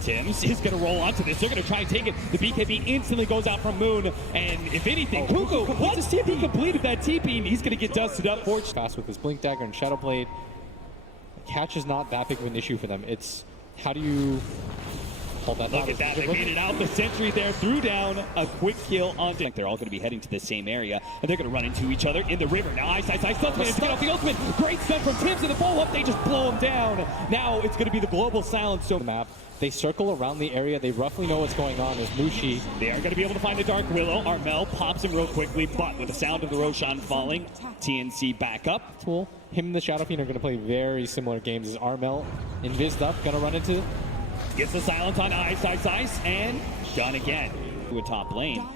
Tim's is going to roll onto this. They're going to try and take it. The BKB instantly goes out from Moon. And if anything, Kuku, once he completed that TP, and he's going to get dusted up. Fast with his Blink Dagger and Shadow Blade. Catch is not that big of an issue for them. It's how do you Hold that Look at that, they made it out. The sentry there threw down a quick kill on Dick. They're all going to be heading to the same area, and they're going to run into each other in the river. Now Ice does manage to get off the ultimate. Great stun from Tims in the follow-up. They just blow him down. Now it's going to be the global silence. So the map. They circle around the area. They roughly know what's going on. There's Mushi. They are going to be able to find the Dark Willow. Armel pops him real quickly, but with the sound of the Roshan falling, TNC back up. Tool. Him and the Shadow Fiend are going to play very similar games as Armel. Invised up, going to run into... Gets the silence on Ice, and done again. To a top lane.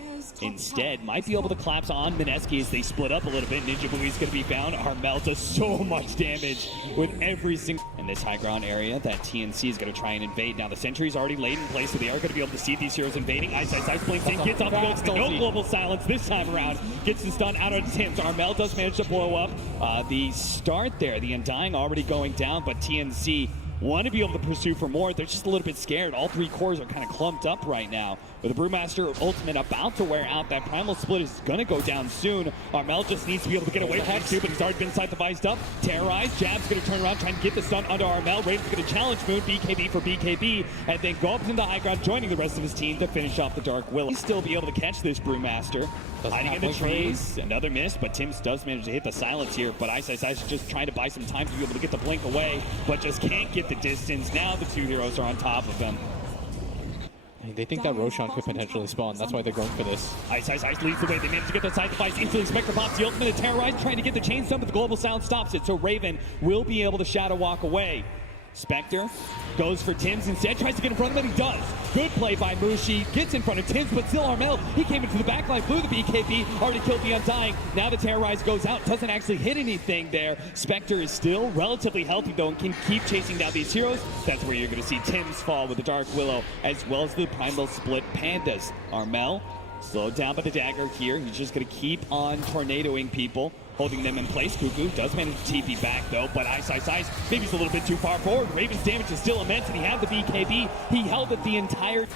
Instead, might be able to collapse on Mineski as they split up a little bit. Ninja Boogie's going to be found. Armel does so much damage with every single... In this high ground area that TNC is going to try and invade. Now the sentry's already laid in place, so they are going to be able to see these heroes invading. Ice blinks in, gets off the gold. No global silence this time around. Gets the stun out of Tims. Armel does manage to blow up. The start there, the Undying already going down, but TNC want to be able to pursue for more. They're just a little bit scared. All three cores are kind of clumped up right now. With the Brewmaster ultimate about to wear out, that primal split is going to go down soon. Armel just needs to be able to get away from that too, but he's already been side-devised up. Terrorized, Jab's going to turn around, trying to get the stun onto Armel. Raven's going to challenge Moon, BKB for BKB, and then go up into the high ground, joining the rest of his team to finish off the Dark Willow. He'll still be able to catch this Brewmaster. Hiding in the trees, another miss, but Tims does manage to hit the silence here, but Ice is just trying to buy some time to be able to get the blink away, but just can't get the distance. Now the two heroes are on top of them. They think that Roshan could potentially spawn. That's why they're going for this. Ice leads the way. They manage to get the side device. Instantly, Spectre pops the ultimate and Terrorize, trying to get the chain stun, but the global sound stops it. So Raven will be able to shadow walk away. Spectre goes for Tims instead, tries to get in front of him, and he does. Good play by Mushi, gets in front of Tims, but still Armel, he came into the backline, flew the BKB, already killed the Undying. Now the Terrorize goes out, doesn't actually hit anything there. Spectre is still relatively healthy though, and can keep chasing down these heroes. That's where you're going to see Tims fall with the Dark Willow, as well as the Primal Split Pandas. Armel slowed down by the dagger here. He's just going to keep on tornadoing people, holding them in place. Cuckoo does manage to TP back though, but Ice, maybe he's a little bit too far forward. Raven's damage is still immense, and he had the BKB. He held it the entire...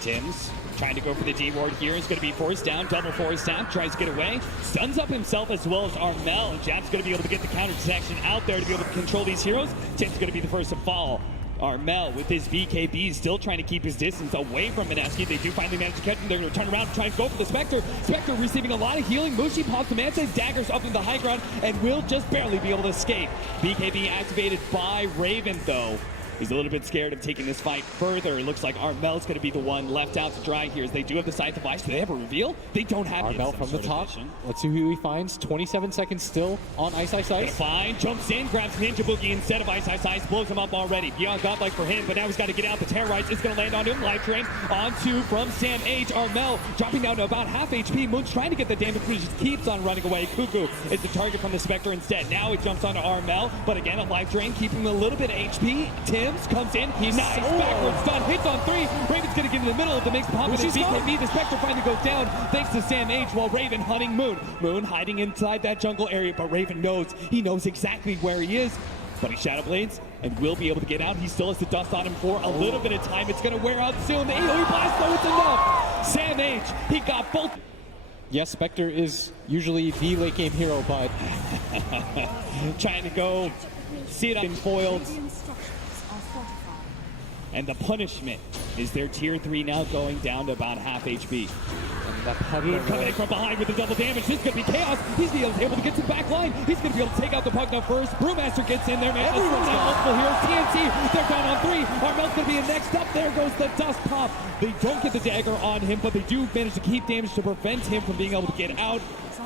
Tims trying to go for the D-ward here. Is going to be forced down, double force down, tries to get away. Stuns up himself as well as Armel, and Jab's going to be able to get the counter detection out there to be able to control these heroes. Tims going to be the first to fall. Armel with his BKB still trying to keep his distance away from Mineski. They do finally manage to catch him. They're going to turn around and try and go for the Spectre. Spectre receiving a lot of healing. Mushi pops the Manta, daggers up in the high ground, and will just barely be able to escape. BKB activated by Raven though. He's a little bit scared of taking this fight further. It looks like Armel's going to be the one left out to dry here, as they do have the side device. Do they have a reveal? They don't have Armel from the top. Let's see who he finds. 27 seconds still on Ice. Fine, jumps in, grabs Ninja Boogie instead of Ice, blows him up already. Beyond Godlike for him, but now he's got to get out. The Terrorize is going to land on him. Life Drain onto from Sam H. Armel dropping down to about half HP. Moon's trying to get the damage, but he just keeps on running away. Cuckoo is the target from the Spectre instead. Now he jumps onto Armel, but again a Life Drain, keeping him a little bit of HP. Tims comes in. He's nice backwards stun, hits on 3. Raven's going to get in the middle of the mix, pop with his BKB. The Spectre finally goes down thanks to Sam H, while Raven hunting Moon. Moon hiding inside that jungle area, but Raven knows. He knows exactly where he is. But he Shadow Blades and will be able to get out. He still has the dust on him for a little bit of time. It's going to wear out soon. The AoE blast, though, it's enough. Sam H, he got both. Yes, Spectre is usually the late game hero, but trying to go see it up and foiled. And the punishment is their tier 3 now going down to about half HP. Moon coming in from behind with the double damage. This is going to be chaos. He's going to be able to get to the back line. He's going to be able to take out the puck now first. Brewmaster gets in there, man. Everyone's got multiple heroes. TNC, they're down on 3. Armel's going to be in next up. There goes the dust pop. They don't get the dagger on him, but they do manage to keep damage to prevent him from being able to get out.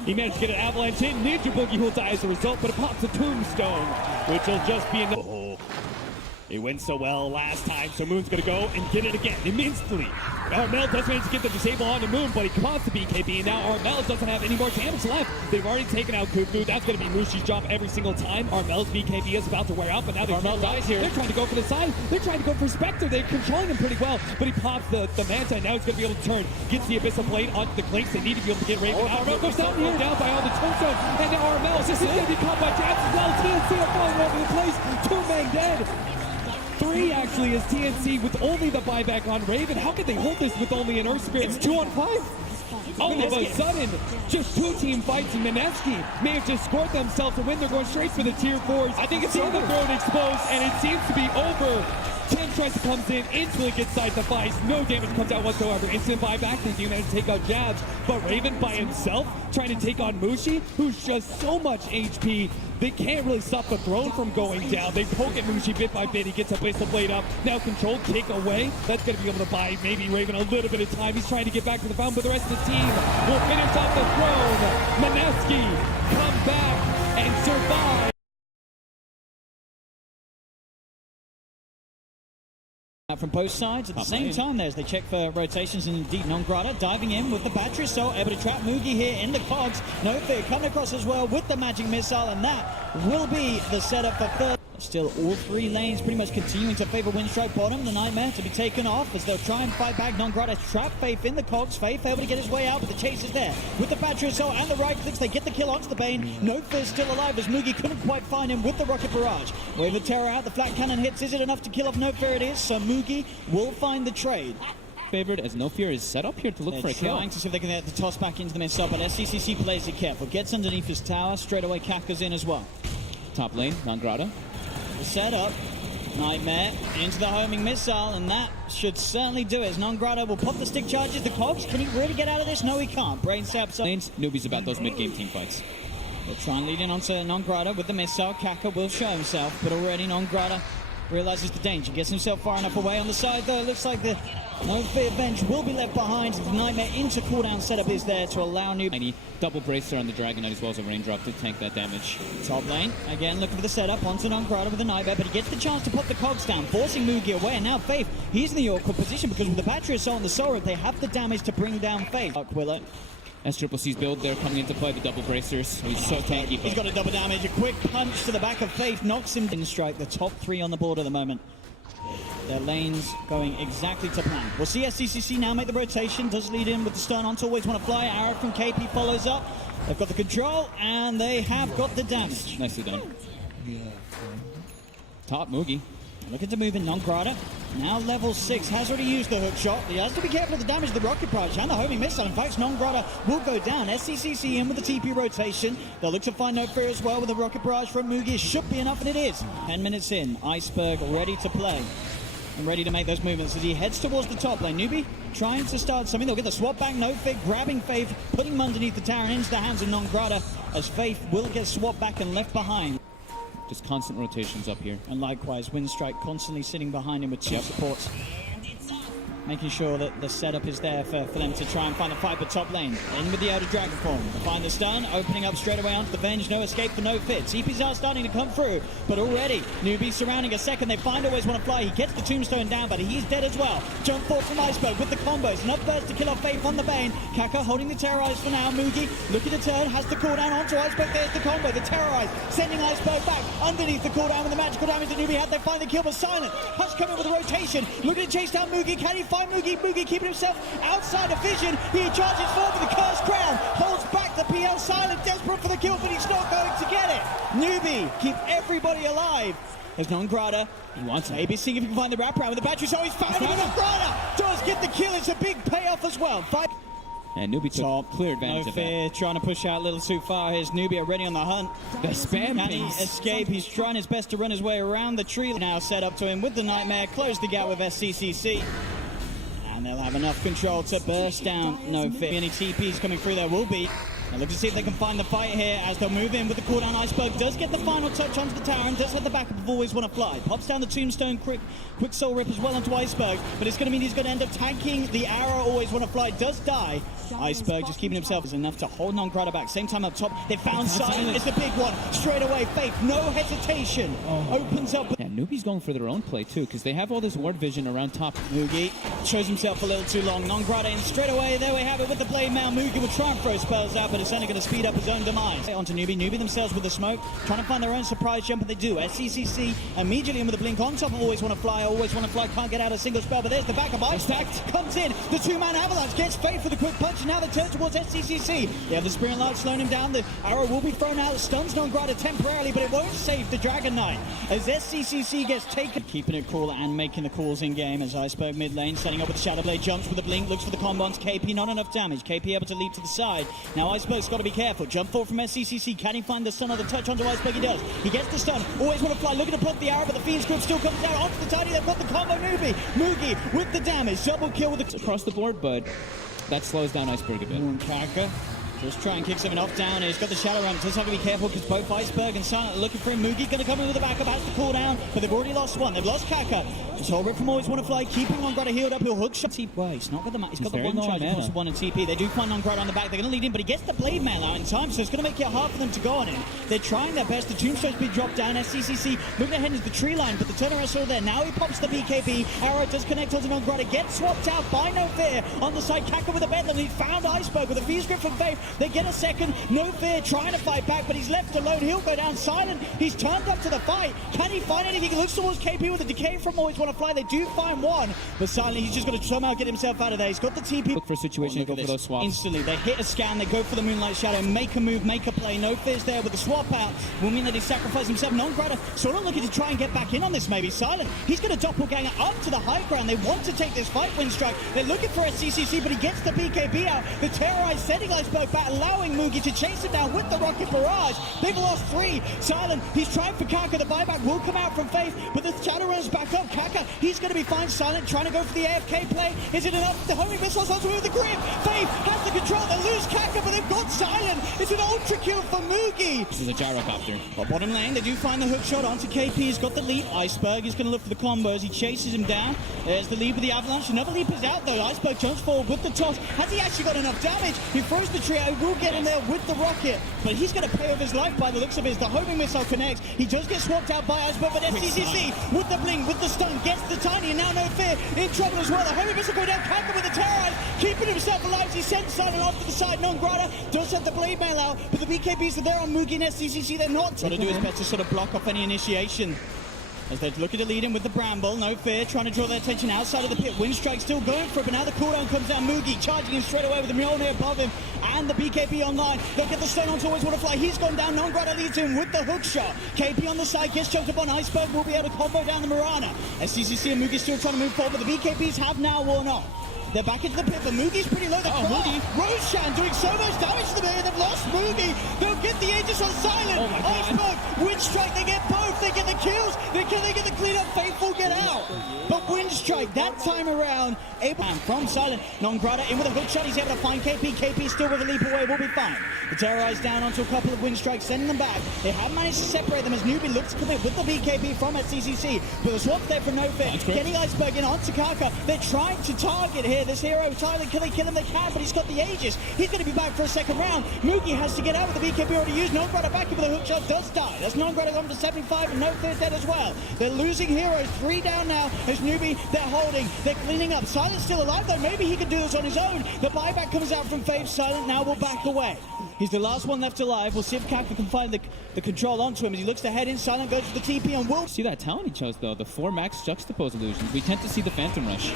He managed to get an avalanche in. Ninja Boogie will die as a result, but it pops a tombstone, which will just be enough. It went so well last time, so Moon's going to go and get it again immensely. Armel does manage to get the disable onto Moon, but he caught the BKB, and now Armel doesn't have any more damage left. They've already taken out Cuckoo. That's going to be Mushi's job every single time. Armel's BKB is about to wear out, but now Armel dies here. They're trying to go for the side. They're trying to go for Spectre. They're controlling him pretty well, but he pops the Manta, and now he's going to be able to turn. Gets the Abyssal Blade onto the Clinks. They need to be able to get Raven out. Armel goes down here, down by all the tombstone, and now Armel is going to be caught by Jabs as well. TNC are falling over the place. 2 men dead. 3 actually is TNC with only the buyback on Raven. How could they hold this with only an Earth Spirit? It's 2 on 5. All of a sudden, just 2 team fights, and Mineski may have just scored themselves to win. They're going straight for the tier 4s. I think it's over. The throne exposed, and it seems to be over. Tim tries to come in, instantly gets side device, no damage comes out whatsoever. Instant buyback, they do manage to take out Jabs, but Raven by himself trying to take on Mushi, who's just so much HP. They can't really stop the throne from going down. They poke at Mushi bit by bit. He gets a Abyssal Blade up. Now controlled, kick away. That's going to be able to buy maybe Raven a little bit of time. He's trying to get back to the fountain, but the rest of the team will finish off the throne. Mineski come back and survive. From both sides at the same time there as they check for rotations, and indeed Nongrata diving in with the battery cell, able to trap Mugi here in the cogs. No fear coming across as well with the magic missile, and that will be the setup for third. Still all three lanes pretty much continuing to favor Winstrike bottom. The Nightmare to be taken off as they'll try and fight back. Nongrata trap Faith in the cogs. Faith able to get his way out, but the chase is there. With the battery cell and the right clicks, they get the kill onto the Bane. No fear still alive as Mugi couldn't quite find him with the rocket barrage. Wave of Terror out, the flat cannon hits. Is it enough to kill off No Fear? It is, so Mugi will find the trade. Favored as No Fear is set up here to look for a kill. Trying to see if they can get the toss back into the missile, but SCCC plays it careful. Gets underneath his tower, straight away Kafka's in as well. Top lane, Nongrata. The setup, Nightmare into the homing missile, and that should certainly do it. As Nongrata will pop the stick charges, the cogs. Can he really get out of this? No, he can't. Brain saps up. Newbee's about those mid-game team fights. They'll try and lead in onto Nongrata with the missile. Kaka will show himself, but already Nongrata realizes the danger. Gets himself far enough away on the side, though. It looks like the No Fear bench will be left behind. The Nightmare into cooldown setup is there to allow Newbee. Tiny double bracer on the Dragon Knight as well as a raindrop to tank that damage. Top lane, again looking for the setup onto Nongrata with the Nightmare, but he gets the chance to pop the cogs down, forcing Mugi away, and now Faith, he's in the awkward position because with the battery assault and the Sora, they have the damage to bring down Faith. Dark Willow. SCCC's build there coming into play, the double bracers. He's so tanky. He's got a double damage, a quick punch to the back of Faith, knocks him in strike, the top three on the board at the moment. Their lanes going exactly to plan. We'll see SCCC now make the rotation, does lead in with the stun on to Always Wanna Fly. Arrow from KP follows up. They've got the control, and they have got the damage. Nicely done. Top Mugi. Looking to move in Nongrata. Now level 6, has already used the hook shot. He has to be careful of the damage of the rocket barrage and the homing missile. In fact, Nongrata will go down. SCCC in with the TP rotation. They'll look to find No Fear as well with the rocket barrage from Mugi. It should be enough, and it is. 10 minutes in, Iceberg ready to play and ready to make those movements as he heads towards the top lane. Newbee trying to start something. They'll get the swap back. No Fear grabbing Faith, putting him underneath the tower and into the hands of Nongrata as Faith will get swapped back and left behind. Just constant rotations up here. And likewise, Winstrike constantly sitting behind him with two supports. Making sure that the setup is there for them to try and find the fight, but top lane. In with the Elder Dragon form. Find the stun, opening up straight away onto the Venge. No escape for No Fear. TP's are starting to come through, but already Newbee surrounding a second. They find Always Wanna Fly. He gets the tombstone down, but he's dead as well. Jump forward from Iceberg with the combos. Enough burst to kill off Faith on the Bane. Kaka holding the Terrorize for now. Mugi looking to turn, has the cooldown onto Iceberg. There's the combo. The Terrorize sending Iceberg back underneath the cooldown with the magical damage that Newbee had. They find the kill, but Silent Hush coming with a rotation. Looking to chase down Mugi. Can he find Mugi? Mugi keeping himself outside of vision. He charges forward with the cursed crown. Holds back the PL. Silent desperate for the kill, but he's not going to get it. Newbee keep everybody alive. There's Nongrata. He wants maybe seeing if he can find the wraparound with the battery. So he's found him. Nongrata does get the kill. It's a big payoff as well. And Newbee took clear advantage of that. No Fear trying to push out a little too far. Here's Newbee already on the hunt. The spam Can he escape? He's trying his best to run his way around the tree. Now set up to him with the Nightmare. Close the gap with SCCC. And they'll have enough control to burst down No Fear. Any TPs coming through there will be. Now look to see if they can find the fight here as they'll move in with the cooldown. Iceberg does get the final touch onto the tower and does have the backup of Always Wanna Fly. Pops down the tombstone, quick soul rip as well onto Iceberg, but it's going to mean he's going to end up tanking the arrow. Always Wanna Fly does die. Iceberg just keeping himself is enough to hold Nongrata back. Same time up top, they found Silent. It's the big one. Straight away, Faith, no hesitation. Opens up. Yeah, Newbee's going for their own play too, because they have all this ward vision around top. Mugi shows himself a little too long. Nongrata in straight away. There we have it with the blade mail. Mugi will try and throw spells out, but it's only going to speed up his own demise. Onto Newbee. Newbee themselves with the smoke, trying to find their own surprise jump, but they do. SCCC immediately in with the blink on top of Always Wanna Fly. Always Wanna Fly can't get out a single spell, but there's the backup. Iceberg comes in. The two-man avalanche gets Faith for the quick punch, and now they turn towards SCCC. They have the Spirit Light slowing him down. The arrow will be thrown out. Stuns Nongrata temporarily, but it won't save the Dragon Knight as SCCC gets taken. Keeping it cool and making the calls in game as Iceberg mid lane, setting up with the Shadow Blade, jumps with the blink, looks for the combo onto KP. Not enough damage. KP able to leap to the side. Now Iceberg Iceberg's got to be careful. Jump forward from SCCC. Can he find the stun on the touch onto Iceberg? He does. He gets the stun. Always want to fly. Looking to block the arrow, but the Fiend's group still comes down onto the Tiny. They've got the combo Newbee. Mugi with the damage. Double kill with the... Across the board, but that slows down Iceberg a bit. Kaka just try and kick something off down here. He's got the Shadow Ramp. Just have to be careful because both Iceberg and Silent are looking for him. Mugi going to come in with the backup. Has the cooldown, but they've already lost one. They've lost Kaka. This whole rip from Always Want to Fly, keeping Nongrata healed up. He'll hook shot. Well, he's not got the... He's got the one charge. He's one in TP. They do find Nongrata on the back. They're going to lead in, but he gets the blade mail out in time, so it's going to make it hard for them to go on him. They're trying their best. The Tombstone's been dropped down. SCCC looking ahead into the tree line, but the turnaround's still there. Now he pops the BKB. Arrow does connect onto Nongrata. Gets swapped out by No Fear on the side. Kaka with a bedlam. He found Iceberg with a Fuse grip from Faith. They get a second. No Fear trying to fight back, but he's left alone. He'll go down. Silent. He's turned up to the fight. Can he find anything? He looks towards KP with a decay from Always Want to Fly. They do find one, but Silent, he's just got to somehow get himself out of there. He's got the TP. Look for a situation to go for those swaps. Instantly, they hit a scan. They go for the Moonlight Shadow. Make a move, make a play. No Fear's there with the swap out. Will mean that he sacrificed himself. Nongrata sort of looking to try and get back in on this maybe. Silent, he's going to doppelganger up to the high ground. They want to take this fight, Winstrike. They're looking for SCCC, but he gets the BKB out. The terrorized setting Iceberg back, allowing Mugi to chase him down with the rocket barrage. They've lost 3. Silent, he's trying for Kaka. The buyback will come out from Faith, but the Shadow runs back up. Kaka, he's going to be fine. Silent trying to go for the AFK play. Is it enough? The homing missiles also with the grip. Faith has the control. They lose Kaka, but they've got Silent. It's an ultra kill for Mugi. This is a gyrocopter. But bottom lane, they do find the hook shot onto KP. He's got the leap. Iceberg is going to look for the combos. He chases him down. There's the leap with the avalanche. Another leap is out though. Iceberg jumps forward with the toss. Has he actually got enough damage? He throws the trio. He will get in there with the rocket, but he's going to pay off his life by the looks of it. The homing missile connects. He does get swapped out by Iceberg, but SCCC with the bling, with the stun, gets the Tiny, and now No Fear in trouble as well. The homing missile go down. Kaka with the terrorize, keeping himself alive. He sends Silent off to the side. Nongrata does have the blade mail out, but the BKBs are there on Mugi and SCCC. They're not. Got to do his best to sort of block off any initiation. As they're looking to lead in with the Bramble. No Fear trying to draw their attention outside of the pit. Winstrike still going for it, but now the cooldown comes down. Mugi charging him straight away with the Mjolnir above him and the BKB online. They'll get the stun on to Always Want to Fly. He's gone down. Nongrata leads him with the hook shot. KP on the side gets choked up on Iceberg. Will be able to combo down the Mirana. SCCC and Mugi still trying to move forward, but the BKBs have now worn off. They're back into the pit, but Mugi's pretty low. Mugi. Roshan doing so much damage to them here. They've lost Mugi. They'll get the Aegis on Silent. Iceberg, Winstrike, they get both. They get the kills. They get the clean up. Faithful get out. But Winstrike, that time around, able from Silent. Nongrata in with a hook shot. He's able to find KP. KP still with a leap away. Will be fine. The terrorize down onto a couple of Winstrikes, sending them back. They have managed to separate them as Newbee looks to commit with the BKB from SCCC. But a swap there from No Fear. Getting Iceberg in onto Kaka. They're trying to target here. This hero, Silent, can they kill him? They can, but he's got the Aegis. He's going to be back for a second round. Mugi has to get out with the BKB already used. Nongrata back in with a hook shot, does die. That's Nongrata gone to 75 and No Fear dead as well. They're losing heroes. 3 down now as Newbee, they're holding. They're cleaning up. Silent's still alive though. Maybe he can do this on his own. The buyback comes out from Faith. Silent now will back away. He's the last one left alive. We'll see if Kaka can find the control onto him as he looks to head in. Silent goes for the TP on Wolf. See that talent he chose though, the 4 max juxtapose illusions. We tend to see the Phantom Rush.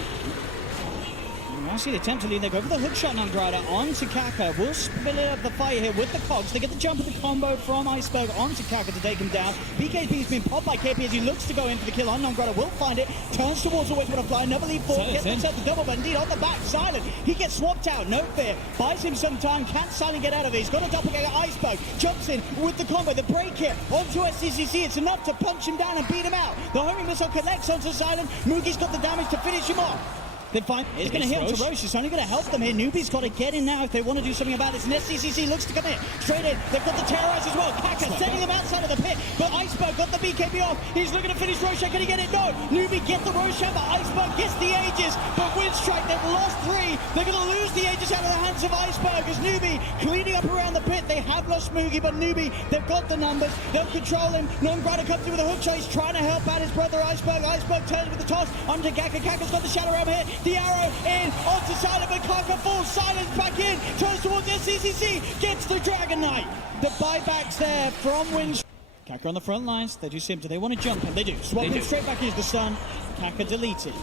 I see the attempt to lead. They go for the hook shot Nongrata onto Kaka. We'll split up the fight here with the cogs. They get the jump of the combo from Iceberg onto Kaka to take him down. BKB's been popped by KP as he looks to go in for the kill on Nongrata. Will find it. Turns towards Always Want to Fly. Another lead forward. Gets himself the double, but indeed on the back. Silent. He gets swapped out. No Fear. Buys him some time. Can't Silent get out of it. He's got a doppelganger. Iceberg jumps in with the combo. The break hit onto SCCC. It's enough to punch him down and beat him out. The homing missile connects onto Silent. Mugi's got the damage to finish him off. They find it's going to hit to Roche. It's only going to help them here. Newbee's got to get in now if they want to do something about this. And SCCC looks to come in. Straight in. They've got the terrorize as well. Kaka sending them outside of the pit. But Iceberg got the BKB off. He's looking to finish Roche. Can he get it? No. Newbee get the Roche, but Iceberg gets the Aegis. But Winstrike, they've lost 3. They're going to lose the Aegis out of the hands of Iceberg as Newbee cleaning up around the pit. They have lost Mugi, but Newbee, they've got the numbers. They'll control him. Nongrata comes in with a hook shot. He's trying to help out his brother Iceberg. Iceberg turns with the toss onto Kaka. Kaka's got the shadow ram here. The arrow in onto Silent, but Kaka falls. Silent back in, turns towards SCCC, gets the Dragon Knight. The buyback's there from Winstrike. Kaka on the front lines. They do seem to. They want to jump him. They do. Swap him straight back into the stun. Kaka deleted.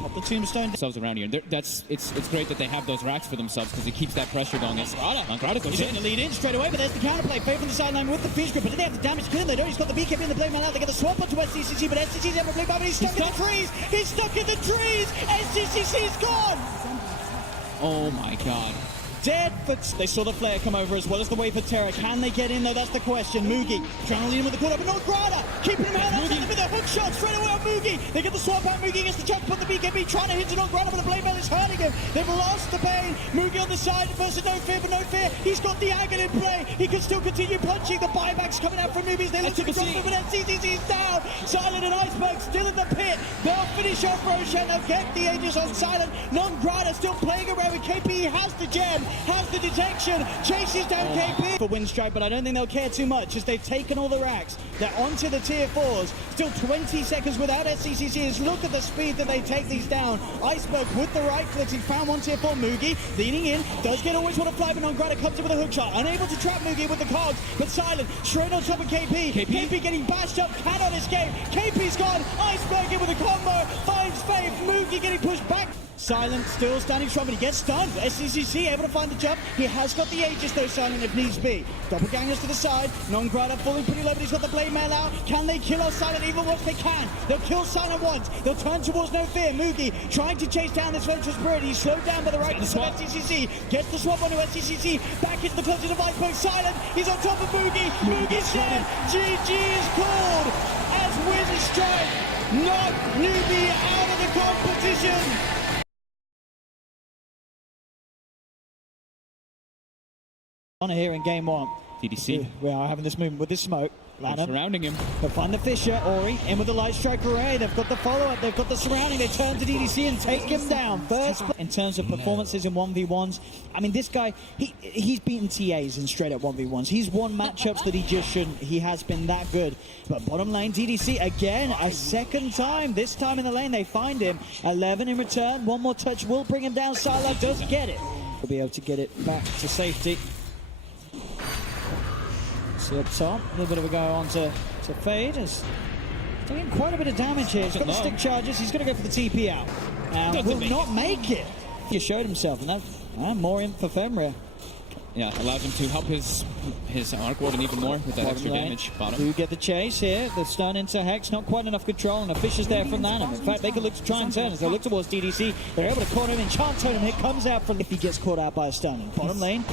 Pop the tombstone. Themselves around here. It's great that they have those racks for themselves because it keeps that pressure going. Nongrata goes in. The lead in straight away, but there's the counterplay. Faith from the sideline with the Fuse grip, but did they have the damage to kill him? They don't. He's got the BKB in the blade man out. They get the swap onto SCCC, but SCCC's ever blade back, but he's stuck in the trees. He's stuck in the trees. SCCC's gone. Oh my god. dead, but they saw the flare come over as well as the wave for Terra. Can they get in though? That's the question. Mugi trying to lead him with the corner, but not Grada. Keeping him held outside with a hook shot straight away on Mugi. They get the swap out. Mugi gets the chance to put the BKB, trying to hit it on Grada, but the blade mail is hurting him. They've lost the pain. Mugi on the side versus No Fear, but No Fear. He's got the angle in play. He can still continue punching. The buybacks coming out from Newbee. They look to drop him, but then CCC is down. Silent and Iceberg still in the pit. They'll finish off Roshan. They'll get the Aegis on Silent. Non-Grada still playing around with KP. Has the gem, has the detection, chases down KP for Winstrike, but I don't think they'll care too much as they've taken all the racks. They're onto the tier 4s. Still 20 seconds without SCCCs. Look at the speed that they take these down. Iceberg with the right clicks. He found one tier 4. Mugi leaning in. Does get always want to fly, but Non-Grada comes in with a hook shot. Unable to trap Mugi with the cogs, but Silent straight on top of KP. KP getting bashed up, cannot escape. KP's gone. Iceberg in with a combo. Finds Faith. Mugi getting pushed back. Silent still standing strong, but he gets stunned. SCCC able to find the jump. He has got the Aegis though, Silent, if needs be. Doppelgangers to the side. Non-Grada falling pretty low, but he's got the blade mail out. Can they kill us, Silent? Even once they can. They'll kill Silent once. They'll turn towards No Fear. Mugi trying to chase down this Virtus Spirit. He's slowed down by the right of SCCC. Gets the swap onto SCCC. Back into the clutches of Iceberg. Silent. He's on top of Mugi. Mugi's dead. GG is called as Winstrike knocked Newbee out of the competition. On here in game 1. TDC. We are having this movement with this smoke. Lanham Surrounding him. They'll find the Fisher. Ori in with the Light Strike Array. They've got the follow-up. They've got the surrounding. They turn to DDC and take him down. First, in terms of performances in 1v1s, I mean, this guy, he's beaten TAs in straight up 1v1s. He's won matchups that he just shouldn't. He has been that good. But bottom lane, DDC again, a second time. This time in the lane, they find him. 11 in return. One more touch will bring him down. Sylar does get it. We'll be able to get it back to safety. See up top, a little bit of a go on to Fade. He's doing quite a bit of damage here. He's got the stick charges. He's going to go for the TP out. Will not make it. He showed himself, and that more in for Fenrir. Yeah, allows him to help his Arc Warden even more with that extra damage. Bottom. Do get the chase here. The stun into Hex, not quite enough control, and a fish is there from Lanham. In fact, they could look to try and turn as they look towards DDC. They're able to corner him. Enchant Totem hit comes out from if he gets caught out by a stun. And bottom lane.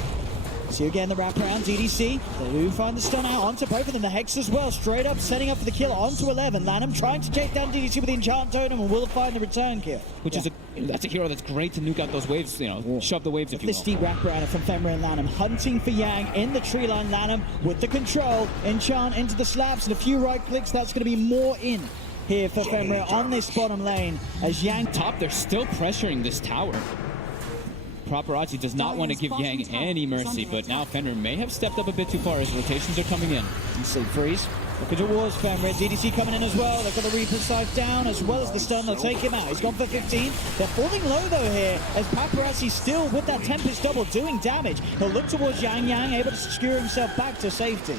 See again the wraparound, DDC. They do find the stun out onto both of them. The Hex as well, straight up setting up for the kill onto 11. Lanham trying to take down DDC with the Enchant Totem and will find the return kill. Which is that's a hero that's great to nuke out those waves, you know, shove the waves if you will. The steep wraparound from Fenrir and Lanham, hunting for Yang in the tree line. Lanham with the control, Enchant into the slabs and a few right clicks. That's going to be more in here for Fenrir on this bottom lane as Yang top. They're still pressuring this tower. Paparazzi does not want to give Yang any mercy, but now Fenrir may have stepped up a bit too far as rotations are coming in. You see Freeze. Look at towards Fenrir. DDC coming in as well. They've got the Reaper Scythe down as well as the stun. They'll take him out. He's gone for 15. They're falling low though here as Paparazzi still with that Tempest double doing damage. He'll look towards Yang. Yang able to secure himself back to safety.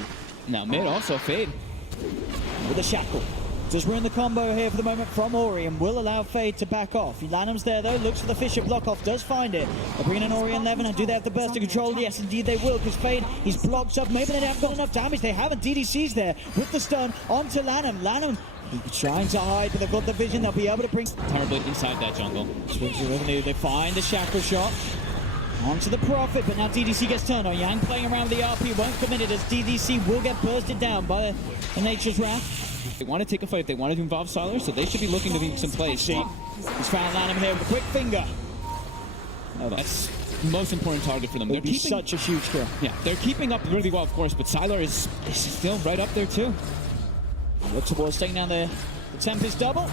Now mid also Fade. With the shackle. Just ruin the combo here for the moment from Ori and will allow Fade to back off. Lanham's there though, looks for the Fisher block off, does find it. They're bringing in Ori and 11 and do they have the burst of control? Yes, indeed they will, because Fade, he's blocked up. Maybe they haven't got enough damage. They haven't. DDC's there with the stun onto Lanham. Lanham, he's trying to hide, but they've got the vision. They'll be able to bring Terrorblade inside that jungle. They find the shackle shot. Onto the Prophet, but now DDC gets turned on. Yang playing around with the RP, won't commit it as DDC will get bursted down by the Nature's Wrath. They want to take a fight. They want to involve Sylar, so they should be looking to make some plays. He's found Lanham here with a quick finger. No, that's the most important target for them. They're keeping such a huge kill. Yeah, they're keeping up really well, of course, but Sylar is still right up there too. Look towards taking down the Tempest double.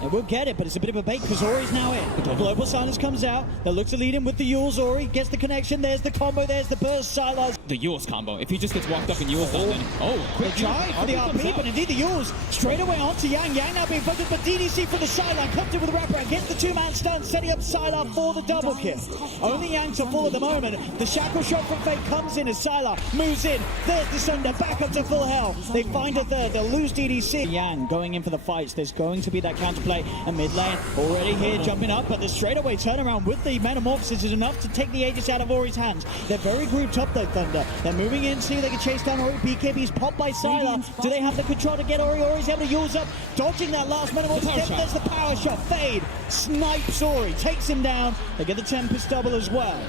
They will get it, but it's a bit of a bait because Ori's now in. The Global Silence comes out. They'll look to lead him with the Yules. Ori gets the connection. There's the combo. There's the burst. Sylar. The Yules combo. If he just gets walked up and Yules done, then quick try for the RP, but indeed the Yules straight away onto Yang. Yang now being focused, but DDC from the sideline comes in with the wraparound, gets the two-man stun, setting up Sylar for the double kill. Only Yang to full at the moment. The shackle shot from Fate comes in as Sylar moves in. There's the Sunder back up to full health. They find a third. They'll lose DDC. Yang going in for the fights. There's going to be that counterplay. And mid lane already here jumping up, but the straightaway turnaround with the Metamorphosis is enough to take the Aegis out of Ori's hands. They're very grouped up though, Thunder. They're moving in, see if they can chase down Ori. BKB's popped by Sylar. Do they have the control to get Ori? Ori's able to use up, dodging that last Metamorphosis. There's the power shot. Fade snipes Ori, takes him down. They get the Tempest double as well.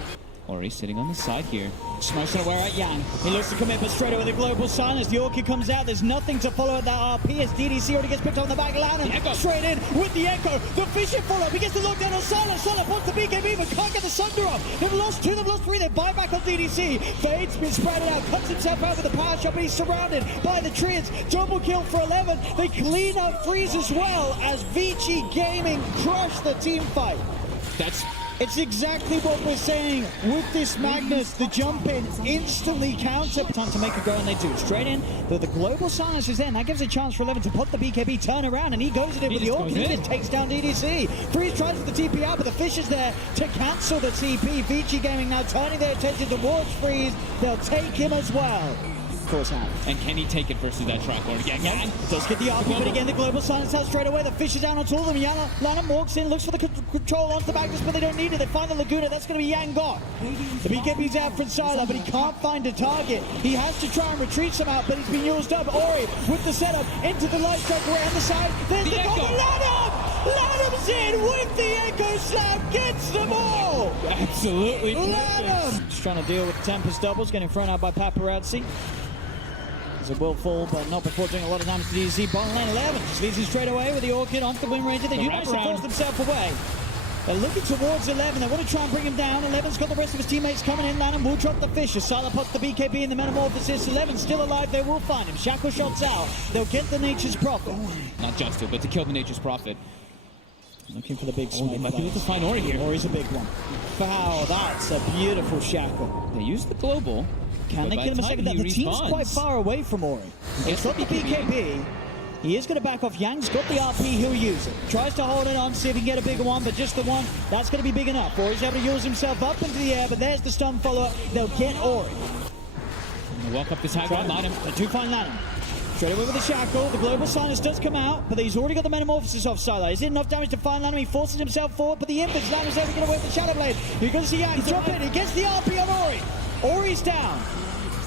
Ori sitting on the side here. Smoke's gonna wear out Yang. He looks to commit, but straight away the global silence. The Orchid comes out. There's nothing to follow at that RP as DDC already gets picked on the back. Lanham straight in with the Echo. The Vici follow-up. He gets the lockdown on Silence. Silence wants the BKB, but can't get the Thunder off. They've lost 2, they've lost 3. They buy back on DDC. Fade's been spread out, cuts himself out with a power shot, but he's surrounded by the Triads. Double kill for 11. They clean up Freeze as well as Vici Gaming crush the team fight. It's exactly what we're saying with this Magnus. The jump in instantly counter. Time to make a go, and they do. Straight in. The global silence is there, and that gives a chance for 11 to put the BKB, turn around, and he goes at it with the Orchid. He just takes down DDC. Freeze tries with the TP out, but the Fish is there to cancel the TP. Vici Gaming now turning their attention towards Freeze. They'll take him as well. And can he take it versus that Tricor? Yang does get the RP, but again the global silence out straight away. The Fish is down on two of them. Lanham walks in, looks for the control onto the Magnus, but they don't need it. They find the Laguna. That's going to be Yang got. The BKB's out from Sylar, but he can't find a target. He has to try and retreat somehow, but he's been used up. Ori with the setup into the light strike around the side. There's the Echo. Lanham's in with the Echo Slam, gets them all. Absolutely. Lanham just trying to deal with the Tempest doubles, getting thrown out by Paparazzi. It will fall, but not before doing a lot of damage to DDC. Bottom lane 11 just leads him straight away with the Orchid onto the Wind Ranger. They do manage to force themselves away. They're looking towards 11. They want to try and bring him down. 11's got the rest of his teammates coming in. Lanham will drop the Fish. Sylar puts the BKB in the Metamorphosis. 11's still alive. They will find him. Shackle shots out. They'll get the Nature's Prophet. Not just to, but to kill the Nature's Prophet. Looking for the big smoke. They might be able to find Ori here. Ori's a big one. Wow, that's a beautiful Shackle. They use the global. Can they get him a second? The team's quite far away from Ori. He's got the BKB. He is going to back off. Yang's got the RP. He'll use it. Tries to hold it on, see if he can get a bigger one, but just the one. That's going to be big enough. Ori's able to use himself up into the air, but there's the stun follow-up. They'll get Ori. They walk up this high ground. Lanham. They do find Lanham. Straight away with the Shackle. The global silence does come out, but he's already got the Metamorphosis off Sylar. Is it enough damage to find Lanham? He forces himself forward, but the Infants, Lanham's able to get away with the Shadow Blade. You're going to see Yang jump in. He gets the RP on Ori. Ori's down.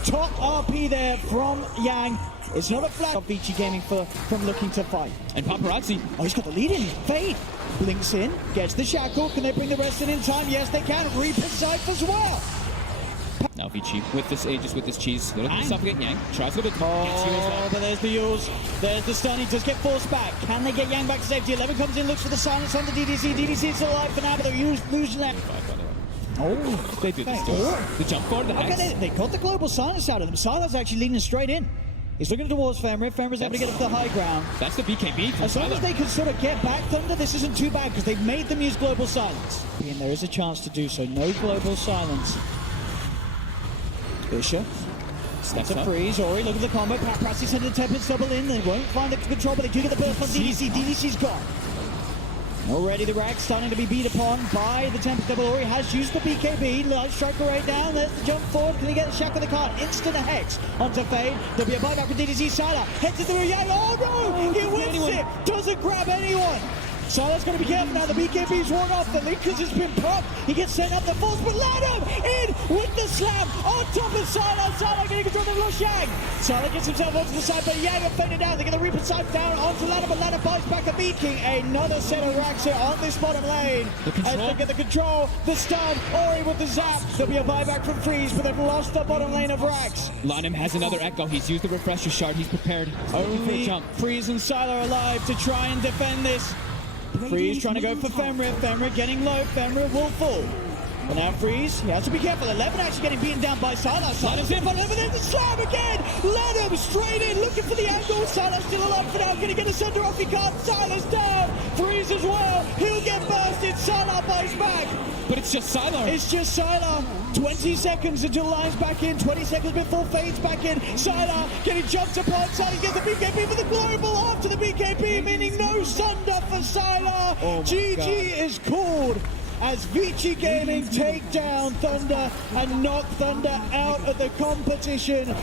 Top RP there from Yang. It's not a flag of Vici Gaming from looking to fight. And Paparazzi. Oh, he's got the lead in. Fade. Blinks in. Gets the Shackle. Can they bring the rest in time? Yes, they can. Reaper Scythe as well. Now Vici with this Aegis, with this cheese. They're looking to suffocate Yang. Tries with it. Oh, but there's the use. There's the stun. He does get forced back. Can they get Yang back to safety? 11 comes in, looks for the silence on the DDC. DDC is still alive for now, but they're losing that. Oh, they did this to us. The jump forward, the Hex. Okay, they got the global silence out of them. Sylar's actually leading straight in. He's looking towards Fenrir. Fenrir's able to get up to the high ground. That's the BKB from As long as they can sort of get back Thunder, this isn't too bad because they've made them use global silence. And there is a chance to do so. No global silence. Bishop. Steps to Freeze. Ori, look at the combo. Paparazzi sending the Tempest double in. They won't find the control, but they do get the burst on DDC. DDC's gone. Already the Rag starting to be beat upon by the Tempest double. Ori has used the BKB. Light Striker right down. There's the jump forward. Can he get the Shackle? They can't. Instant a Hex onto Fade. There'll be a buyback with DDC. Sylar heads into the Yang. Oh no! He whips it. Doesn't grab anyone. Sylar's going to be careful now. The BKB's worn off. The Linkers has been popped. He gets sent up the force, but Lanham in with the slam on top of Sylar. Sylar getting control of the lost Yang. Sylar gets himself onto the side, but Yang are faded down. They get the Reaper Scythe down onto Lanham, but Lanham bites back a Beat King. Another set of racks here on this bottom lane. As they get the control, the stun, Ori with the zap. There'll be a buyback from Freeze, but they've lost the bottom lane of racks. Lanham has another Echo. He's used the Refresher Shard. He's prepared. Only Freeze and Sylar alive to try and defend this. Freeze trying to go for Fenrir. Fenrir getting low. Fenrir will fall. But now Freeze, he has to be careful. 11 actually getting beaten down by Sylar. Sylar's in, but there's the slam again. Lanham straight in, looking for the angle. Sylar's still alive for now. Can he get a Thunder off? He can't. Sylar's down. Freeze as well. He'll get bursted. Sylar buys back. But it's just Sylar. It's just Sylar. 20 seconds until Line's back in. 20 seconds before Fade's back in. Sylar getting jumped upon. Sylar gets the BKB for the global after the BKB, meaning no Thunder for Sylar. GG is called as Vici Gaming take down Thunder and knock Thunder out of the competition.